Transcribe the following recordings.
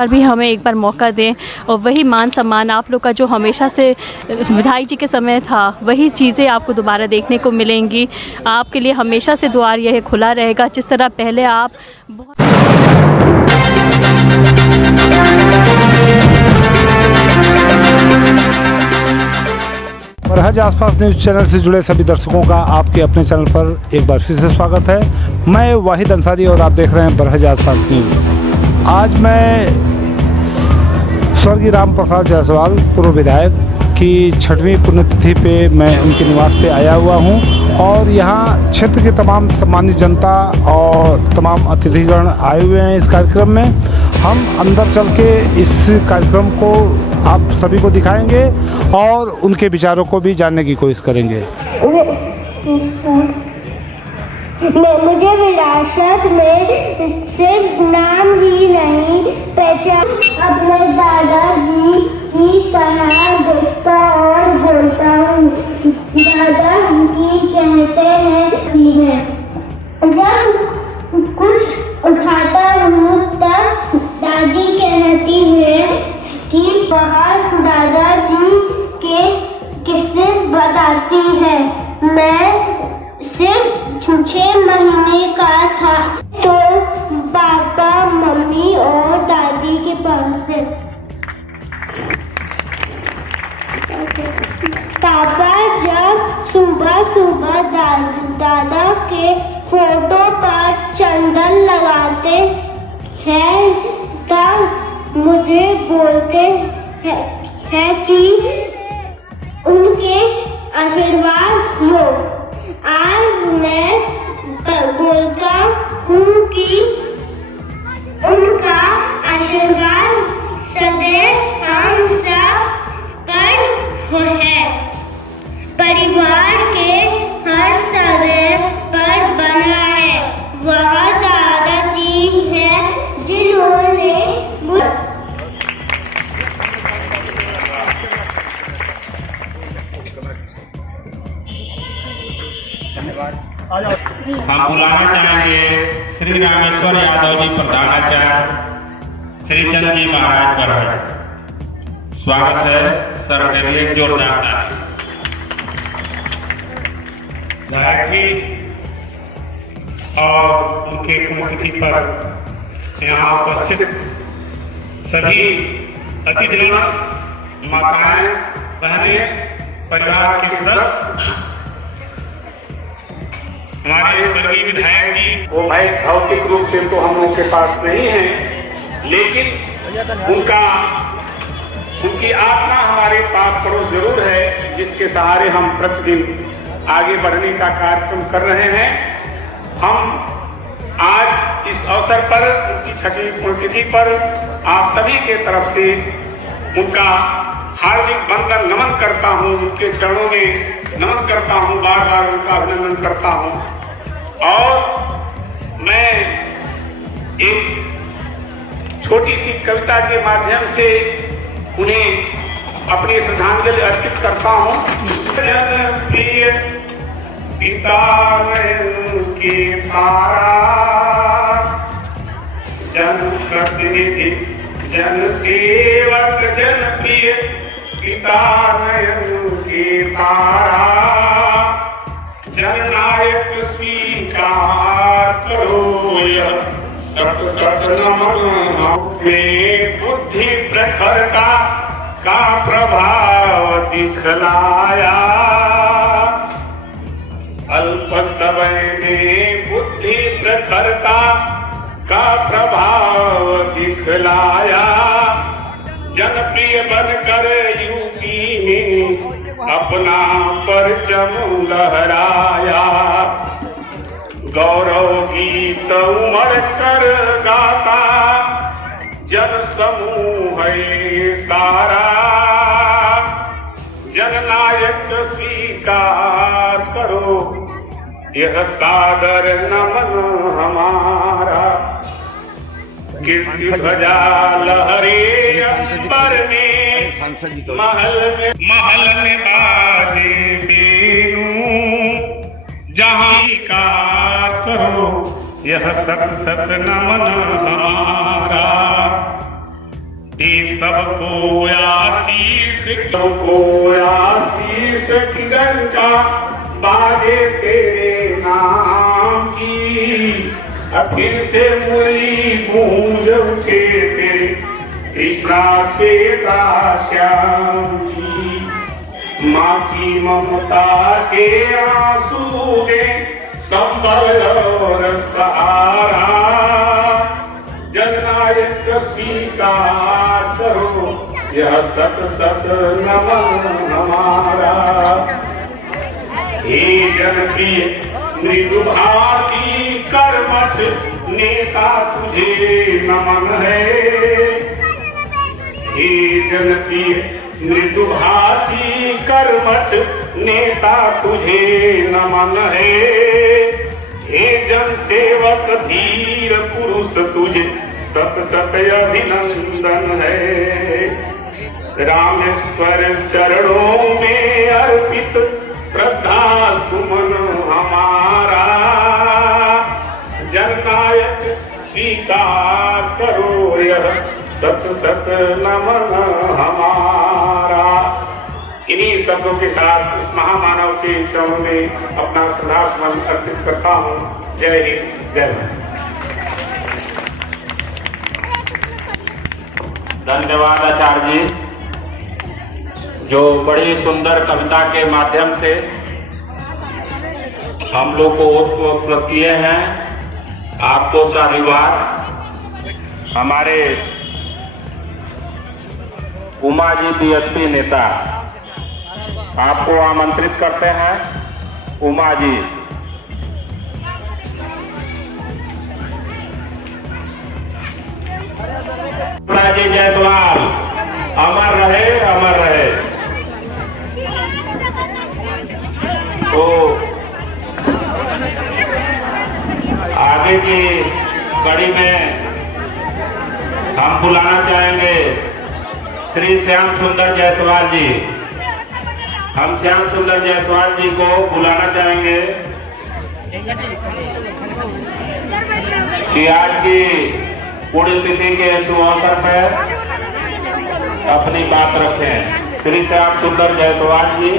पर भी हमें एक बार मौका दें और वही मान सम्मान आप लोग का जो हमेशा से विधायक जी के समय था वही चीज़ें आपको दोबारा देखने को मिलेंगी। आपके लिए हमेशा से द्वार यह खुला रहेगा। जिस तरह पहले आप बहुत बरहज आसपास न्यूज़ चैनल से जुड़े सभी दर्शकों का आपके अपने चैनल पर एक बार फिर से स्वागत है। मैं वाहिद अंसारी और आप देख रहे हैं बरहज आसपास न्यूज़। आज मैं स्वर्गीय राम प्रसाद जायसवाल पूर्व विधायक की 6वीं पुण्यतिथि पे मैं उनके निवास पे आया हुआ हूँ और यहाँ क्षेत्र के तमाम सम्मानित जनता और तमाम अतिथिगण आए हुए हैं इस कार्यक्रम में। हम अंदर चल के इस कार्यक्रम को आप सभी को दिखाएंगे और उनके विचारों को भी जानने की कोशिश करेंगे। मुझे विरासत में सिर्फ नाम ही नहीं पहचान अपने दादाजी की तरह देखता और बोलता हूँ। दादाजी कहते हैं जब कुछ उठाता हूँ तब दादी कहती है कि बहुत दादाजी के किस्से बताती है। मैं सिर्फ 6 महीने का था तो पापा मम्मी और दादी के पास है। पापा जब सुबह सुबह दादा के फोटो पर चंदन लगाते हैं तब मुझे बोलते हैं कि उनके आशीर्वाद लो। आज मैं बोलता हूँ कि उनका आशीर्वाद सदैव हम सब पर है। परिवार के हर सदस्य पर बना है। वह दादाजी है जिन्होंने हम बुलाना चाहेंगे श्री रामेश्वर यादव जी प्रधानाचार्य श्री चंद जी महाराज पर। स्वागत है सर के लिए जोरदार ताली। विधायक जी और उनके पुण्यतिथि पर यहाँ उपस्थित सभी अतिथिगण, माताएं, बहनें, परिवार के सदस्य, हमारे स्वर्गीय विधायक जी वो भाई भौतिक रूप से तो हम लोगों के पास नहीं है, लेकिन उनकी आत्मा हमारे पास पड़ोस जरूर है, जिसके सहारे हम प्रतिदिन आगे बढ़ने का कार्यक्रम कर रहे हैं। हम आज इस अवसर पर उनकी 6वीं पुण्यतिथि पर आप सभी के तरफ से उनका हार्दिक वंदन नमन करता हूँ, उनके चरणों में नमन करता हूँ, बार बार उनका अभिनंदन करता हूँ। और मैं एक छोटी सी कविता के माध्यम से उन्हें अपनी श्रद्धांजलि अर्पित करता हूँ। जनप्रिय पिता के तारा, जनप्रतिनिधि जन सेवक, जनप्रिय पिता के तारा, जननायक स्वीकार करो यह सत सत नमन। में बुद्धि प्रखरता का प्रभाव दिखलाया, अल्प समय में बुद्धि प्रखरता का प्रभाव दिखलाया। जनप्रिय बनकर यूपी में अपना परचम लहराया। गौरव गीत उमड़ कर गाता जन समूह है सारा। जननायक स्वीकार करो यह सादर नमन हमारा। कीर्ति ध्वजा लहरे अंबर में, महल में बाजे बेनू। जहाँ का करो यह सत सत नमन हमारा। ये सबको आशीष किरण का बाजे तेरे नाम की, फिर से मुरली गूंज उठे तेरे कृष्णा श्वेता श्याम की। माँ की ममता के आंसू दे संबल और सहारा, जननायक स्वीकार करो यह सत सत नमन हमारा। हे जनप्रिय मृदुभाषी कर्मठ नेता तुझे नमन है। हे जनप्रिय मृदुभाषी कर्मठ नेता तुझे नमन है। हे जन सेवक धीर पुरुष तुझे सत सत अभिनंदन है। रामेश्वर चरणों में अर्पित श्रद्धा सुमन हमारा, जननायक स्वीकार करो यह सत सत नमन हमारा। इन्हीं शब्दों के साथ इस महामानव के चरणों में अपना श्रद्धासुमन अर्पित करता हूँ। जय हिंद, जय भारत। धन्यवाद आचार्य जी, जो बड़ी सुंदर कविता के माध्यम से हम लोग को ओतप्रोत किए हैं। आपको साधुवाद। हमारे उमा जी बीएसपी नेता आपको आमंत्रित करते हैं। उमा जी, जी जायसवाल, अमर रहे, अमर रहे। तो आगे की कड़ी में हम बुलाना चाहेंगे श्री श्याम सुंदर जायसवाल जी। हम श्याम सुंदर जायसवाल जी को बुलाना चाहेंगे कि आज की पुण्यतिथि के शुभ अवसर पर अपनी बात रखें। श्री श्याम सुंदर जायसवाल जी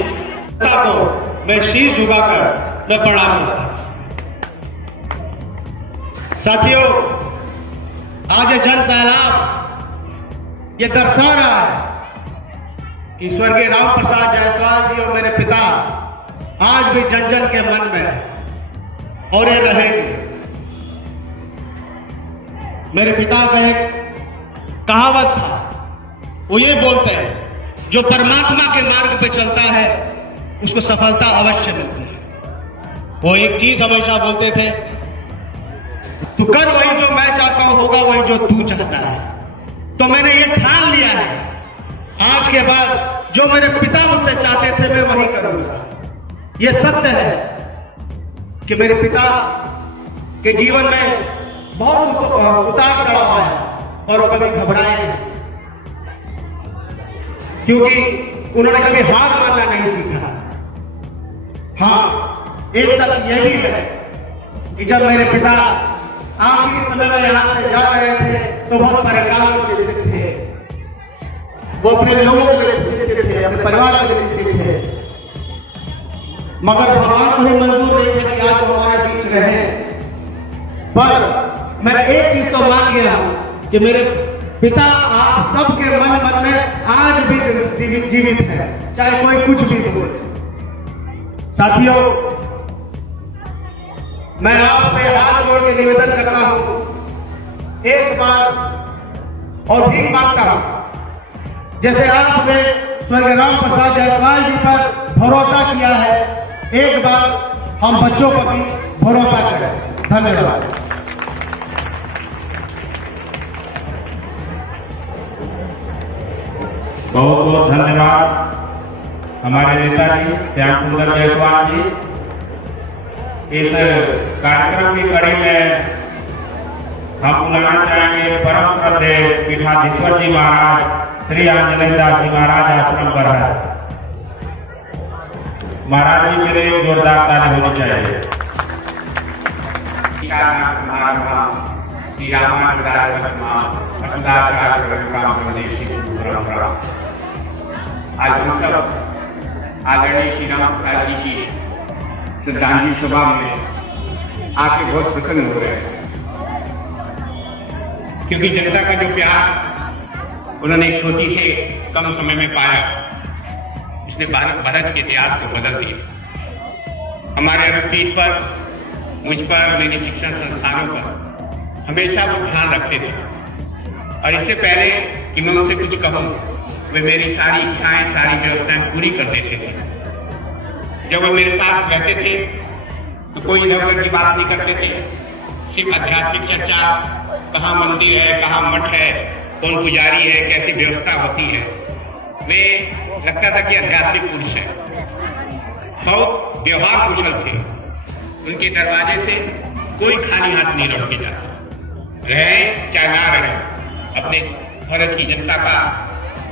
को मैं शीश झुकाकर मैं प्रणाम करता। साथियों, आज ये जन सैलाब ये दर्शा रहा है कि स्वर्गीय राम प्रसाद जायसवाल जी और मेरे पिता आज भी जन जन के मन में है और ये रहेंगे। मेरे पिता का एक कहावत था, वो ये बोलते हैं जो परमात्मा के मार्ग पे चलता है उसको सफलता अवश्य मिलती है। वो एक चीज हमेशा बोलते थे, तू कर वही जो मैं चाहता हूं, होगा वही जो तू चाहता है। तो मैंने ये ठान लिया है, आज के बाद जो मेरे पिता मुझसे चाहते थे मैं वही करूंगा। ये सत्य है कि मेरे पिता के जीवन में बहुत उतार चढ़ाव आया और वो कभी घबराए नहीं, क्योंकि उन्होंने कभी हार मानना नहीं सीखा। हाँ, एक सत्य यह भी है कि जब मेरे पिता आखिरी समय में यहां से जा रहे थे तो बहुत परेशान और चिंतित थे। वो अपने लोगों के लिए चिंतित थे, अपने परिवार के लिए चिंतित थे, मगर भगवान को ही मंजूर नहीं था कि आज वो हमारे बीच रहे। पर मैं एक चीज तो मान गया हूं कि मेरे पिता आप सबके मन में आज भी जीवित है, चाहे कोई कुछ भी बोले। साथियों, मैं आपसे हाथ जोड़ के निवेदन करता हूं, एक बार और भी मांगता हूं, जैसे आपने स्वर्गीय राम प्रसाद जायसवाल जी पर भरोसा किया है, एक बार हम बच्चों पर भी भरोसा करें। धन्यवाद। बहुत बहुत धन्यवाद हमारे नेताजी श्याम सुंदर जायसवाल जी। इस कार्यक्रम की कड़ी में हम बुलाना चाहेंगे परम श्रद्धेय पीठाधीश्वर जी महाराज श्री आंजनेय दास जी महाराज आश्रम पर है। महाराज जी के लिए जोरदार ताली होनी चाहिए। श्री रामानुजाचार्य परंपरा। आज हम सब आदरणीय श्री राम प्रसाद जी की श्रद्धांजलि सभा में आके बहुत प्रसन्न हो रहे हैं, क्योंकि जनता का जो प्यार उन्होंने एक छोटी से कम समय में पाया, इसने भारत के इतिहास को बदल दिया। हमारे अनुपीठ पर, मुझ पर, मेरे शिक्षण संस्थानों पर हमेशा वो ध्यान रखते थे, और इससे पहले कि मैं उनसे कुछ कहूँ, वे मेरी सारी इच्छाएं, सारी व्यवस्थाएं पूरी कर देते थे। जब वो मेरे साथ रहते थे तो कोई इधर उधर की बात नहीं करते थे, सिर्फ आध्यात्मिक चर्चा, कहाँ मंदिर है, कहाँ मठ है, कौन पुजारी है, कैसी व्यवस्था होती है। वे लगता था कि आध्यात्मिक पुरुष है, बहुत व्यवहार कुशल थे। उनके दरवाजे से कोई खाली हाथ नहीं लौट के जाता, रहे चाहे ना रहे। अपने भारत की जनता का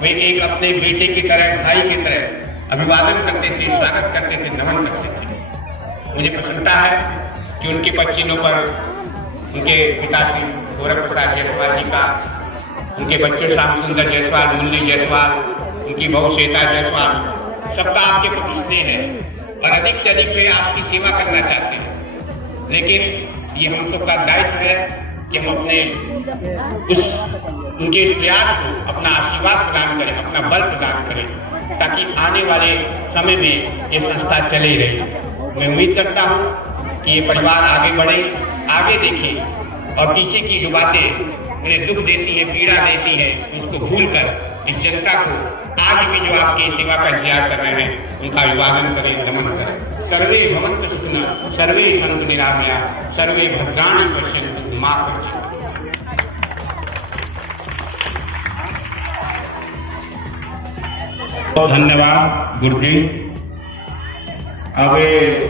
वे एक अपने बेटे की तरह, भाई की तरह अभिवादन करते थे, स्वागत करते थे, नमन करते थे। मुझे प्रसन्नता है कि उनके बच्चों पर, उनके पिता श्री गौरव प्रसाद जायसवाल जी का, उनके बच्चों श्याम सुंदर जायसवाल, मुरली जायसवाल, उनकी बहू श्वेता जायसवाल, सबका आपके प्रति स्नेह है और अधिक से अधिक वे आपकी सेवा करना चाहते हैं। लेकिन ये हम सबका दायित्व है कि हम अपने उनके इस प्रयास को अपना आशीर्वाद प्रदान करें, अपना बल प्रदान करें, ताकि आने वाले समय में ये संस्था चले रहे। मैं उम्मीद करता हूँ कि ये परिवार आगे बढ़े, आगे देखे, और पीछे की जो बातें उन्हें दुख देती है, पीड़ा देती है, उसको भूलकर इस जनता को आज भी जो आपकी सेवा का इंतजार कर रहे हैं, उनका अभिवादन करें, नमन करें। सर्वे भवन्तु सुखिनः, सर्वे सन्तु निरामयाः, सर्वे भद्राणि पश्यन्तु मा कश्चित्। बहुत धन्यवाद गुरुजी। अब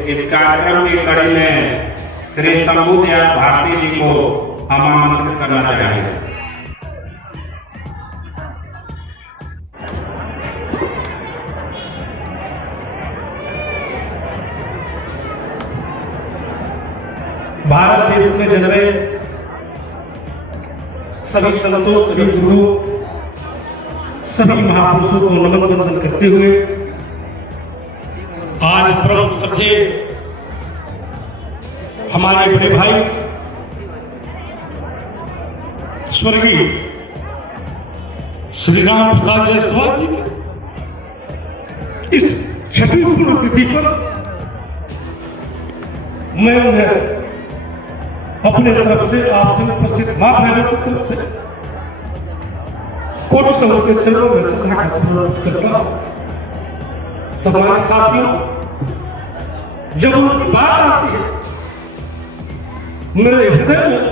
इस कार्यक्रम की कड़ी में श्री शंभुदयाल भारती जी को हम आमंत्रित करना चाहेंगे। भारत देश में जन्मे सभी संतों, सभी गुरुओं, सभी महापुरुषों को नमन वंदन करते हुए आज परम श्रद्धेय हमारे बड़े भाई स्वर्गीय श्री राम प्रसाद जायसवाल जी के इस 6वीं पुण्यतिथि पर मैं उन्हें अपने तरफ से, आपसे उपस्थित मां बहनों की तरफ से कोटि समूह के चरणों में श्रद्धापूर्वक करता हूं। सम्मानित साथियों, जब उनकी बात आती है, मेरे हृदय में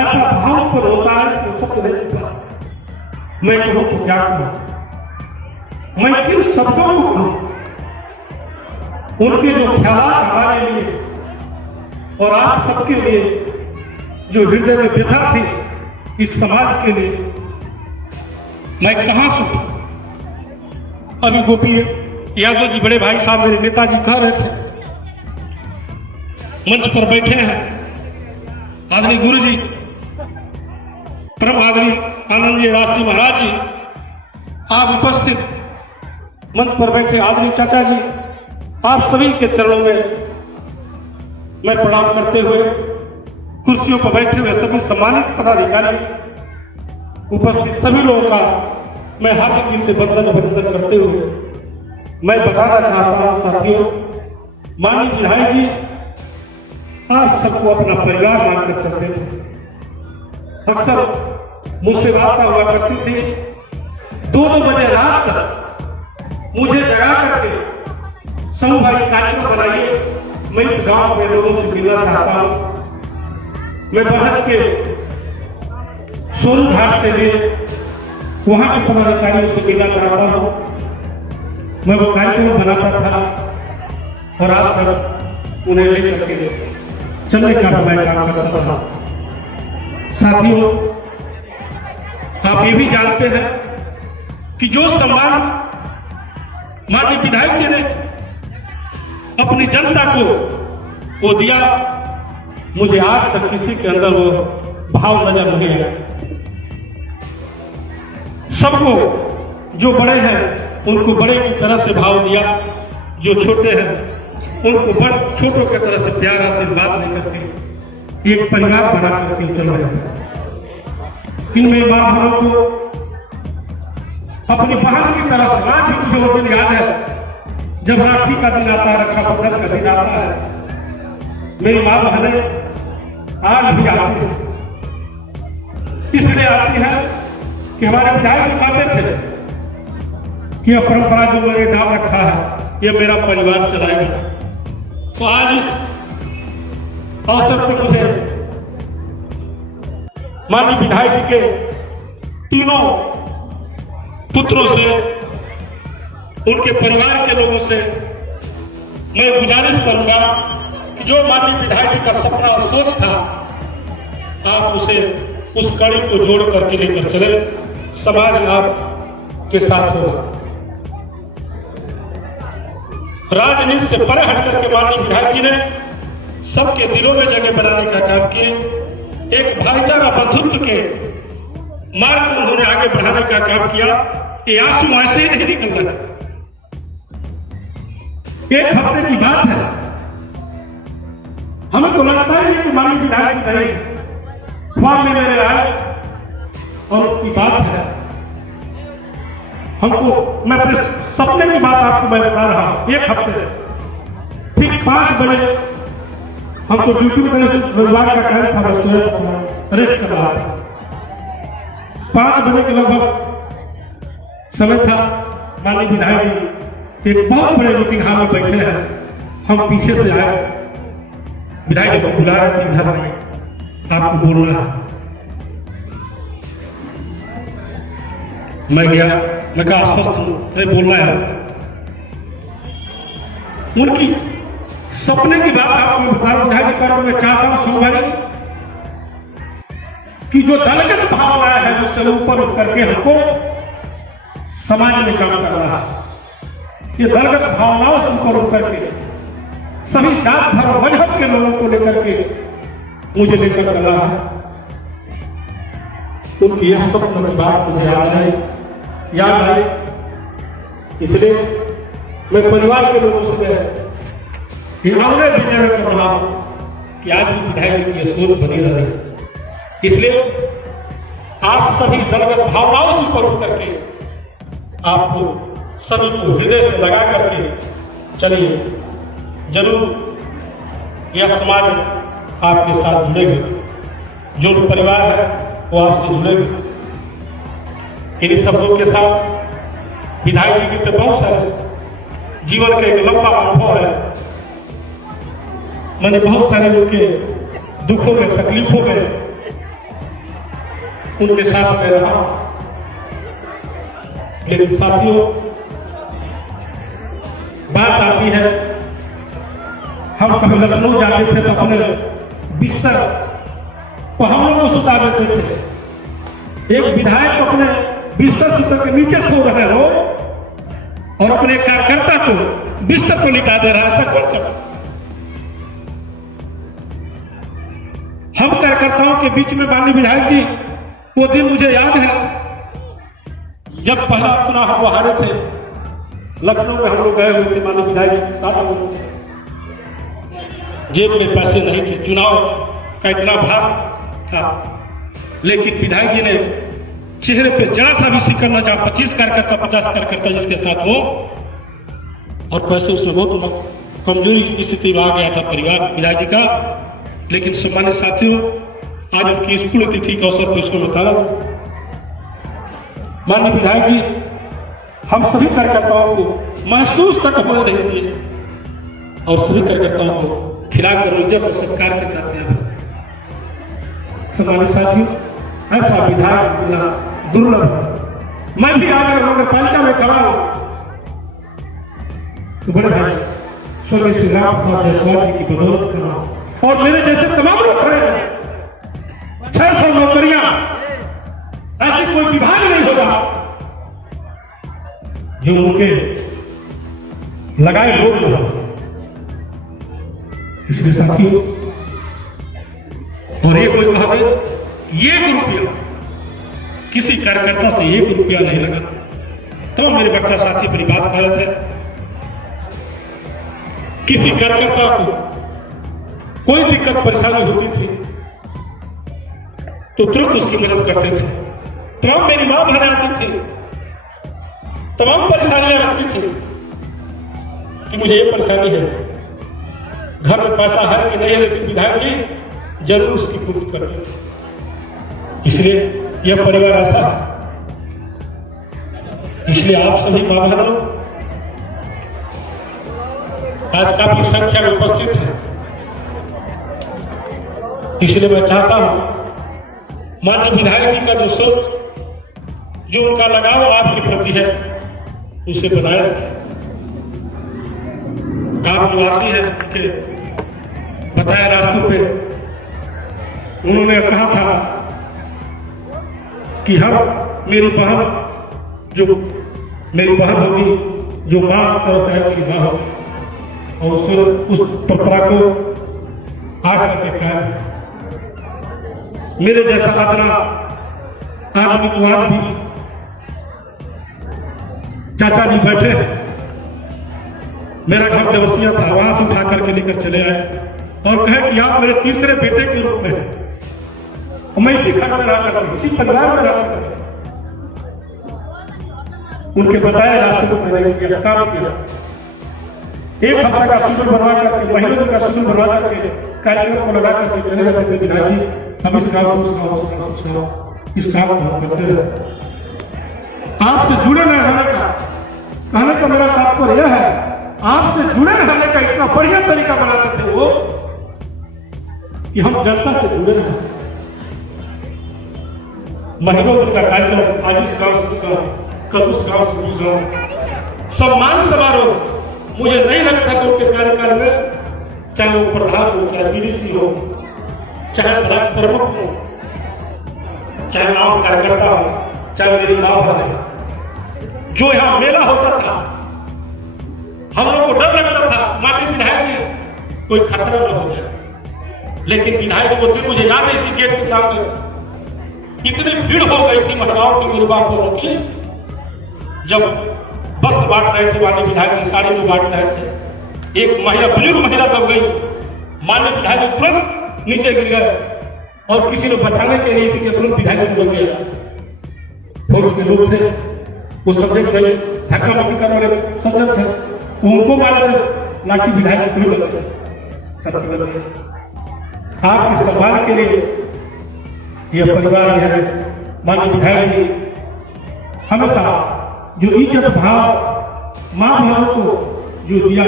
ऐसा भाव पर होता है कि शब्द नहीं होता। मैं कहूं तो क्या कहूं, मैं किन शब्दों को कहूं। उनके जो ख्याल हमारे लिए और आप सबके लिए जो हृदय में व्यथा थी, इस समाज के लिए, मैं कहां सुनूं। अभी गोपी यादव जी, बड़े भाई साहब, मेरे नेताजी कह रहे थे, मंच पर बैठे हैं आदरणीय गुरु जी, परम आदरणीय आनंद जी राष्ट्रीय महाराज जी, आप उपस्थित मंच पर बैठे आदरणीय चाचा जी, आप सभी के चरणों में मैं प्रणाम करते हुए, कुर्सियों पर बैठे हुए सभी सम्मानित पदाधिकारी, उपस्थित सभी लोगों का मैं हार्दिक दिल से वंदन अभिनंदन करते हुए मैं बताना चाहता हूं साथियों, माननीय विधायक जी आप सबको अपना परिवार मानकर चलते थे। अक्सर मुझसे वार्ता हुआ करती थी, 2-2 बजे रात तक मुझे जगा करके सामुदायिक कार्यक्रम बनाइए, मैं इस गांव में लोगों से मिलना चाहता हूं। मैं बहस के सोनू घाट से भी वहां के पदाधिकारियों से मिलना चाहता हूं। मैं वो कार्यक्रम बनाता था और आज तक उन्हें लेकर के चलने का मैं काम करता था। साथियों, आप ये भी जानते हैं कि जो सम्मान माननीय विधायक जी ने अपनी जनता को वो दिया, मुझे आज तक किसी के अंदर वो भाव नजर नहीं आया। सबको जो बड़े हैं उनको बड़े की तरह से भाव दिया, जो छोटे हैं उनको बड़ छोटों की तरह से प्यार आशीर्वाद लेकर के एक परिवार बना करके चल रहे हैं। इनमें माँ बहनों को अपनी बहन की तरह से आज भी मुझे वो दिन याद है जब राखी का दिन आता है, रक्षाबंधन का दिन आता है। मेरी माँ बहनें आज भी आती है, इसलिए आती है कि हमारे विधायक जी कहते थे कि यह परंपरा जो मैंने नाम रखा है यह मेरा परिवार चलाएगा। तो आज इस अवसर पर मुझे माननीय विधायक जी के तीनों पुत्रों से, उनके परिवार के लोगों से मैं गुजारिश करूंगा कि जो माननीय विधायक जी का सपना और सोच था, आप उसे उस कड़ी को जोड़ करके लेकर चले। समाज आप के साथ होगा। राजनीति से परे हट करके माननीय विधायक जी ने सबके दिलों में जगह बनाने का काम किए। एक भाईचारा बंधुत्व के मार्ग को उन्होंने आगे बढ़ाने का काम किया। ये आंसू ऐसे ही नहीं निकल रहा। एक हफ्ते की बात है, हमें तो लगता है कि माननीय विधायक नहीं, ख्वाब में मेरे आए और उनकी बात है। हमको मैं अपने सपने की बात आपको मैं बता रहा हूं। एक हफ्ते ठीक 5 बजे हमको ड्यूटी में रविवार का टाइम था, मैं रेस्ट कर रहा था। 5 बजे के लगभग समय था। माननीय विधायक जी एक बहुत बड़े मीटिंग हॉल में बैठे हैं। हम पीछे से आए, विधायक जी को बुला रहे थे, इधर आपको बोलना है। मैं गया, मैं कहा आश्वस्त हूं, नहीं बोलना है। उनकी सपने की बात आपको बता रहा हूं। विधायक जी मैं चाहता हूं सौभाग्य कि जो दलगत भावना है उससे ऊपर उठ करके हमको समाज में काम कर रहा है। ये दलगत भावनाओं से ऊपर उठ करके सभी जात धर्म मजहब के लोगों को लेकर के मुझे लेकर चल रहा है। उनकी यह स्वप्न की बात मुझे याद आई। इसलिए मैं परिवार के लोगों से आगे विजय कर रहा हूं कि आज भी विधायक की यह सोच बनी रहे। इसलिए आप सभी दलगत भावनाओं से ऊपर उठ करके आपको सभी को हृदय से लगा करके चलिए। जरूर यह समाज आपके साथ जुड़ेगा, जो परिवार है वो आपसे जुड़ेगा। इन्हीं शब्दों के साथ विधायक जी के बहुत सारे जीवन का एक लंबा अनुभव है। मैंने बहुत सारे लोग के दुखों में, तकलीफों में उनके साथ में रहा। लेकिन साथियों, बात आती है, हम कभी लखनऊ जाते थे तो अपने बिस्तर को हम लोग को सुता देते थे। एक विधायक अपने बिस्तर के नीचे सो रहे हो और अपने कार्यकर्ता को बिस्तर को लिटा दे रहा है। कौन कर? हम कार्यकर्ताओं के बीच में माननीय विधायक जी, वो दिन मुझे याद है जब पहला चुनाव हम हारे थे। लखनऊ में हम लोग गए हुए थे माननीय विधायक जी के साथ। हम लोग जेब में पैसे नहीं थे, चुनाव का इतना भार था, लेकिन विधायक जी ने चेहरे पे जरा सा भी सिक्का न जा, 25 कार्यकर्ता 50 कार्यकर्ता जिसके साथ हो, और पैसे उसमें बहुत कमजोरी की स्थिति में आ गया था परिवार विधायक जी का। लेकिन सम्मानित साथियों, आज उनकी स्कूल तिथि के अवसर पर इसको बताया। माननीय विधायक जी हम सभी कार्यकर्ताओं को महसूस तक होने नहीं दिए और सभी कार्यकर्ताओं को खिलाकर इज्जत और सत्कार के साथ दिया। सम्मानित साथियों, ऐसा विधायक मिलना दुर्लभ है। मैं भी आकर नगर पालिका में खड़ा हूं तो बड़े भाई स्वर्गीय श्री राम प्रसाद जायसवाल जी की बदौलत कर रहा हूं, और मेरे जैसे तमाम लोग खड़े हैं। 600 नौकरियां, ऐसी कोई विभाग नहीं होगा जो उनके लगाए रोक होगा। इसलिए साथियों, और ये कोई कहा 1 रुपया किसी कार्यकर्ता से 1 रुपया नहीं लगा। तो मेरे बच्चा साथी मेरी बात कर रहे थे, किसी कार्यकर्ता को कोई दिक्कत परेशानी होती थी तो तुरंत उसकी मदद करते थे। तुरंत मेरी मां बहन आती थी, तमाम परेशानियां रखती थी कि मुझे ये परेशानी है, घर में पैसा है कि नहीं है, लेकिन विधायक जी जरूर उसकी पूर्ति करते थे। इसलिए यह परिवार ऐसा है। इसलिए आप सभी मां बहनों आज काफी संख्या में उपस्थित है। इसलिए मैं चाहता हूं माननीय विधायक जी का जो सोच, जो उनका लगाव आपके प्रति है, उसे बनाए रखें। आप जो आती है उनके बताए रास्तों पे उन्होंने कहा था कि हम मेरी बहन होगी, जो मां और साहब की मां होगी, और उस परंपरा को आगे करके कहा। मेरे जैसा आदरा आदमी को आज भी चाचा जी बैठे, मेरा घर देवसिया था, वहां से उठा करके लेकर चले आए और कहे कि आप मेरे तीसरे बेटे के रूप में हैं। मैं इसी घर में रहा करता हूं, इसी परिवार में रहा करता हूं। उनके बताए रास्ते को मैंने किया, काम किया। 1 हफ्ता का शेड्यूल बनवा करके, महीनों का शेड्यूल बनवा करके कार्यक्रम को लगा करके चले जाते थे। विधायक जी हम इस काम को इस काम को करते रहे। आपसे जुड़े न रहने का कहने का मेरा तात्पर्य यह है, आपसे जुड़े रहने का इतना बढ़िया तरीका बनाते थे वो कि हम जनता से जुड़े रहे। महीनों तक का कार्यक्रम, आज इस गांव से उस गांव, कल उस गांव से उस गांव, सम्मान समारोह। मुझे नहीं लगता कि उनके कार्यकाल में चाहे वो प्रधान हो, चाहे बीडीसी हो, चाहे ब्लॉक प्रमुख हो, चाहे आम कार्यकर्ता हो, चाहे मेरी मां बहन, जो यहाँ मेला होता था हम लोग को डर लगता था माननीय विधायक जी कोई खतरा न हो जाए। लेकिन विधायक को मुझे याद है इसी गेट के सामने इतनी भीड़ हो गई थी महिलाओं की, मेरे बाप की, जब बस बांट रहे थे माननीय विधायक की साड़ी में बांट रहे थे। एक महिला, बुजुर्ग महिला दब गई, माननीय विधायक तुरंत नीचे गिर गए और किसी ने बचाने के लिए थी, तुरंत विधायक को गया। फोर्स के लोग थे, वो सब देख गए, धक्का मुक्की करने वाले सज्जन थे, उनको मारे लाठी विधायक को लगे। आपके सम्मान के लिए यह परिवार है। माननीय विधायक जी हमेशा जो इज्जत भाव मां बहनों को जो दिया,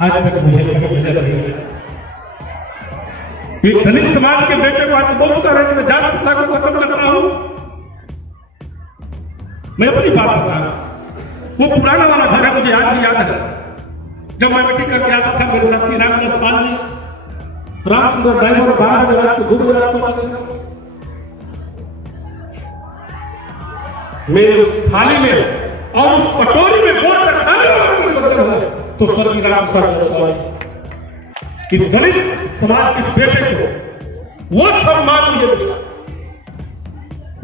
आज तक मुझे नजर नहीं आया। एक दलित समाज के बेटे को आज बोलता रहे कि मैं जात प्रथा को खत्म करता हूं। मैं अपनी बात बता रहा हूं, वो पुराना वाला घर है, मुझे आज भी याद है। जब मैं मीटिंग करके आता था, मेरे साथी रामदास पाल जी, रामचंद्र ड्राइवर, 12 बजे रात को 2 बजे रात को मेरे उस थाली में और उस कटोरी में बोल कर खाने वाले तो स्वर्गीय राम इस दलित समाज के बेटे को वो सम्मान मुझे मिला।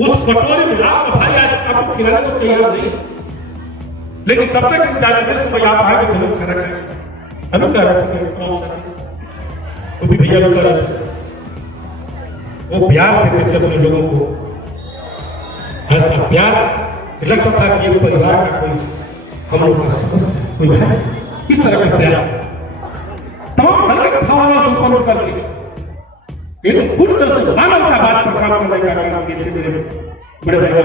उस कटोरी में आपका भाई आज आपको खिलाने को तैयार नहीं, लेकिन तब तक इंतजार से आप आगे थे, लोग खा रहे हम लोग वो भी भैया लोग कर रहे थे। वो प्यार देते थे अपने लोगों को, ऐसा प्यार लगता था कि ये परिवार का कोई हम लोग का कोई है, इस तरह का प्यार तमाम तरह का भावना से ऊपर करके एक पूरी तरह से मानवता बात पर काम करने का काम किए थे मेरे बड़े भाई।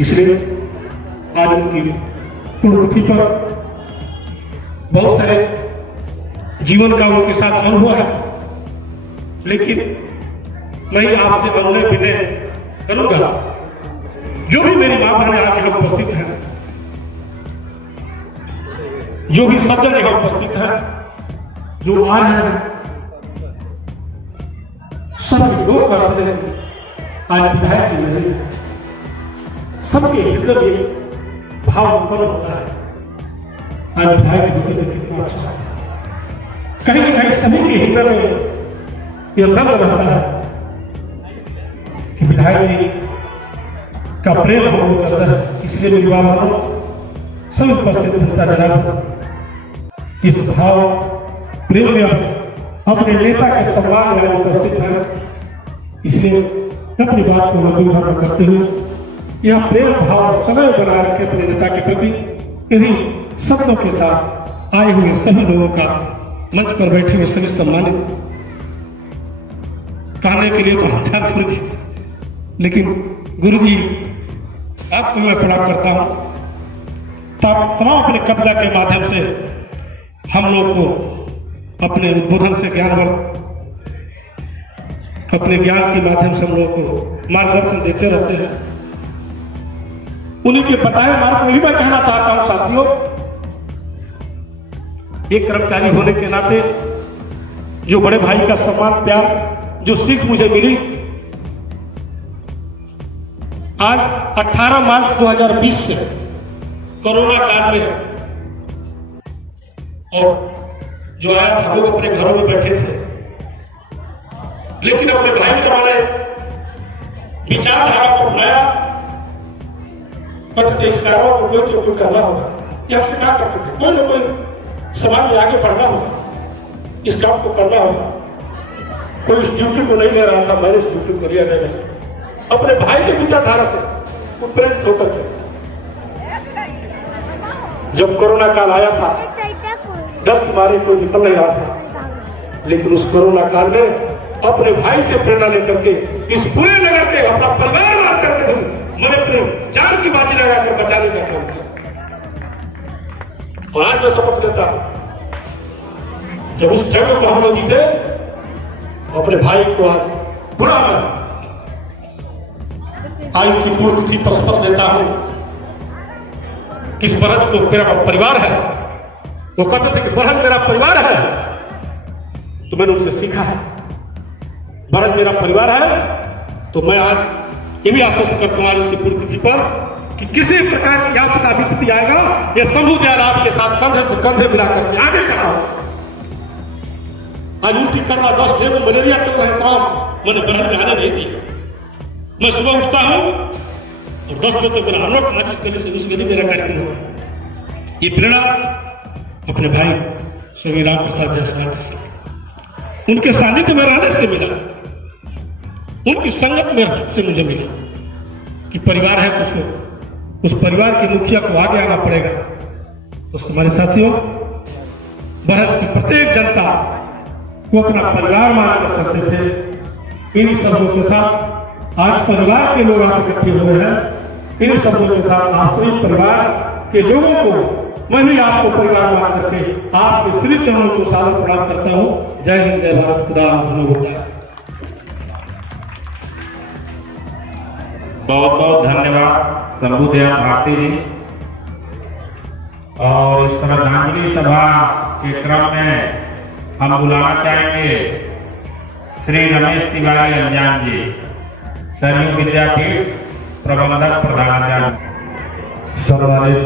इसलिए आज उनकी पुण्यतिथि पर बहुत सारे जीवन का उनके साथ अनुभव है, लेकिन मैं आपसे अनुनय विनय करूंगा, जो भी मेरी मां बहन आज यहाँ उपस्थित है, जो भी सज्जन यहाँ उपस्थित है, जो आ रहे हैं, सब लोग करते हैं आज विधायक जी नहीं, सबके हृदय में भाव उत्पन्न होता है। आज विधायक जी कितना अच्छा है, कहीं न कहीं सभी के हृदय में यह दर्द रहता है विधायक जी का प्रेम हम लोग करता है, इसलिए मेरी बात मानो सब उपस्थित जनता जनाब इस भाव प्रेम में अपने नेता के सम्मान में उपस्थित है, इसलिए अपनी बात को लंबी करते हुए यह प्रेम भाव समय बना रखे अपने नेता के प्रति इन्हीं शब्दों के साथ आए हुए सभी लोगों का मंच पर बैठे हुए सभी सम्मानित कहने के लिए तो हम क्या गुरु जी, लेकिन गुरु जी आपको मैं प्रणाम करता हूं। तमाम अपने कब्जा के माध्यम से हम लोग को अपने उद्बोधन से अपने ज्ञान के माध्यम से हम लोग को मार्गदर्शन देते रहते हैं। उन्हीं के बताए मार्ग में भी मैं कहना चाहता हूं साथियों, एक कर्मचारी होने के नाते जो बड़े भाई का सम्मान प्यार जो सीख मुझे मिली, आज 18 मार्च 2020 से कोरोना काल में और जो आया था लोग अपने घरों में बैठे थे, लेकिन अपने भाई के वाले विचारधारा को अपनाया, पथ इस कार्यों को कोई तो कोई करना होगा, ये आपसे क्या करते थे, कोई ना कोई समाज में आगे बढ़ना होगा, इस काम को करना होगा। कोई इस ड्यूटी को नहीं ले रहा था, मैंने इस ड्यूटी को लिया नहीं, अपने भाई के विचारधारा से उत्प्रेरित होकर के जब कोरोना काल आया था, डर तुम्हारे कोई निकल नहीं रहा था, लेकिन उस कोरोना काल में अपने भाई से प्रेरणा लेकर के इस पूरे नगर के अपना परिवार मार करके मैंने अपने जान की बाजी लगाकर बचाने का काम किया। और आज मैं समझ लेता हूं, जब उस जगह को हम लोग जीते, अपने भाई को आज बुरा मैं आयु की पूर्ति थी पसपस देता हूं। इस बरस तो मेरा परिवार है, वो कहते थे कि बरस मेरा परिवार है, तो मैंने उनसे सीखा है बरस मेरा परिवार है, तो मैं आज ये भी आश्वस्त करता हूं आयु की पूर्ति पर कि किसी प्रकार की आपदा विपत्ति आएगा, ये समूह दयाल आपके साथ कंधे से कंधे मिलाकर आगे चला। आज उल्टी करना 10 दिन में मलेरिया चल रहे काम मैंने बरस में आने नहीं दिया। मैं सुबह उठता हूं और 10 बजे तक मेरा अनोट था, जिस गली से उस गली मेरा कार्यक्रम होगा। ये प्रेरणा अपने भाई स्वर्गीय राम प्रसाद जायसवाल से, उनके सानिध्य में रहने से मिला, उनकी संगत में से मुझे मिला कि परिवार है तो उस परिवार के मुखिया को आगे आना पड़ेगा। तो हमारे साथियों, बरस की प्रत्येक जनता को अपना परिवार मानकर करते थे। इन शब्दों के साथ आज परिवार के लोग आप इकट्ठे हुए हैं, इन शब्दों के साथ आश्रित परिवार के लोगों को मैं भी आपको परिवार मान करके आपके श्री चरणों को सादर प्रणाम करता हूं। जय हिंद, जय भारत, खुदा धन्यवाद। बहुत बहुत धन्यवाद शंभू दयाल भारती जी। और इस श्रद्धांजलि सभा के क्रम में हम बुलाना चाहेंगे श्री रमेश तिवारी अंजान जी, सरयू विद्यापीठ प्रबंधक प्रधानाचार्य। सम्मानित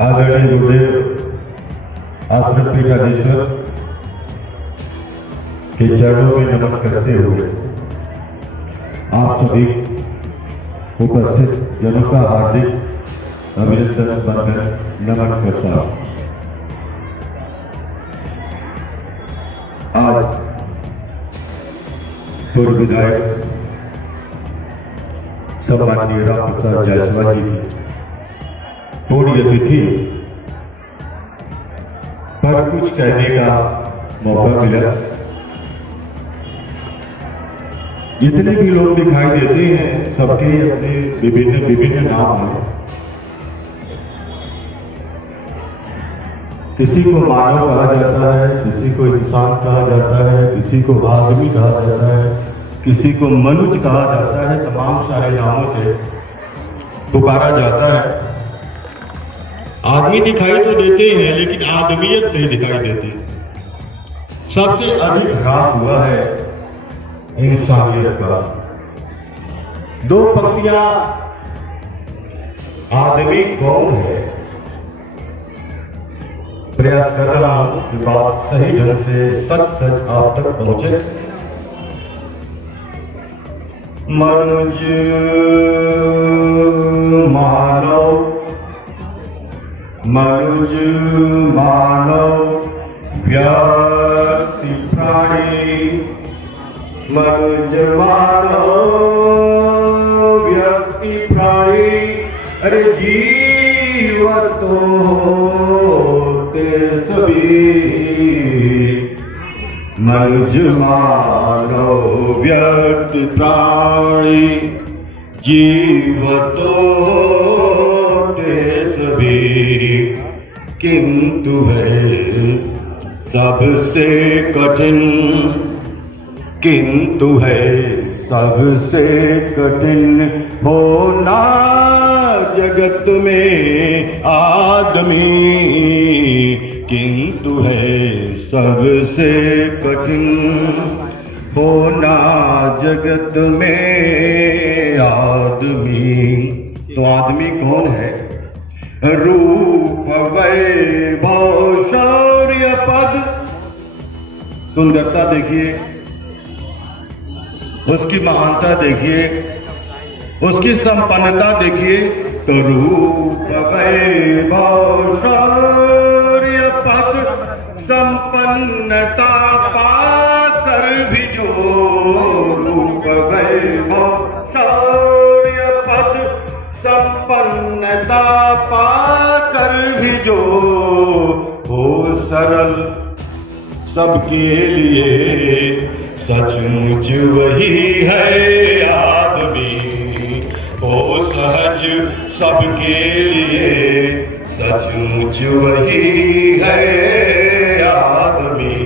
आदरणीय गुरुदेव आश्रम पीठाधीश्वर के चरणों में नमन करते हुए आप सभी उपस्थित जनों का हार्दिक अभिनंदन बंधन नमन करता हूं। आज पूर्व विधायक सम्माननीय राम प्रसाद जायसवाल जी की पुण्यतिथि पर कुछ कहने का मौका मिला। जितने भी लोग दिखाई देते हैं सबके अपने विभिन्न नाम हैं। किसी को मानव कहा जाता है, किसी को इंसान कहा जाता है, किसी को आदमी कहा जाता है, किसी को मनुष्य कहा जाता है, तमाम सारे नामों से पुकारा जाता है। आदमी दिखाई तो देते हैं लेकिन आदमियत नहीं दिखाई देती। सबसे अधिक ह्रास हुआ है इंसानियत का। दो पंक्तियां आदमी कौन है, प्रयास कर रहा हूँ कि बात सही ढंग से सच आप तक पहुंचे। मनुज मानव व्यक्ति प्राणी, मनुज मानव व्यक्ति प्राणी, अरे जीव तो होते सभी, मनुज मानव व्यक्ति प्राणी, जीव तो होते सभी, किंतु है सबसे कठिन, किंतु है सबसे कठिन होना जगत में आदमी, किंतु है सबसे कठिन होना जगत में आदमी। तो आदमी कौन है? रूप वैभव शौर्य पद, सुंदरता देखिए, उसकी महानता देखिए, उसकी संपन्नता देखिए। तो रूप वैभव शौर्य पद संपन्नता पाकर भी जो, रूप वैभव शौर्य पद संपन्नता पाकर भी जो हो सरल सबके लिए, सचमुच वही है आदमी। हो सहज सबके लिए, सचमुच वही है आदमी।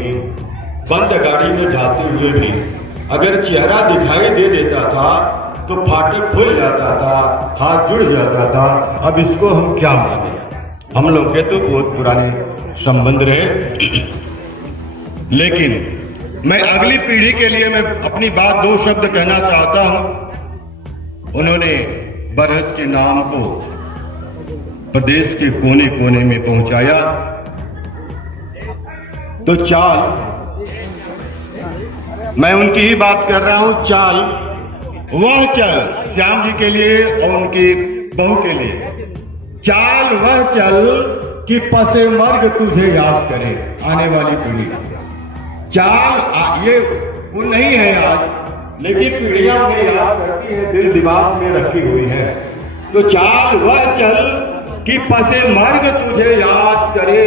बंद गाड़ी में जाते हुए भी अगर चेहरा दिखाई दे देता था तो फाटक खुल जाता था, हाथ जुड़ जाता था। अब इसको हम क्या माने? हम लोग के तो बहुत पुराने संबंध रहे, लेकिन मैं अगली पीढ़ी के लिए मैं अपनी बात दो शब्द कहना चाहता हूं। उन्होंने बरहज के नाम को प्रदेश के कोने कोने में पहुंचाया। तो चाल, मैं उनकी ही बात कर रहा हूं, चाल वह चल श्याम जी के लिए और उनकी बहू के लिए, चाल वह चल कि पसे मर्ग तुझे याद करे आने वाली पीढ़ी। चाल ये वो नहीं है आज, लेकिन पीढ़ियां उन्हें याद करती है, दिल दिमाग में रखी हुई है। तो चाल वह चल कि पसे मर्ग तुझे याद करे,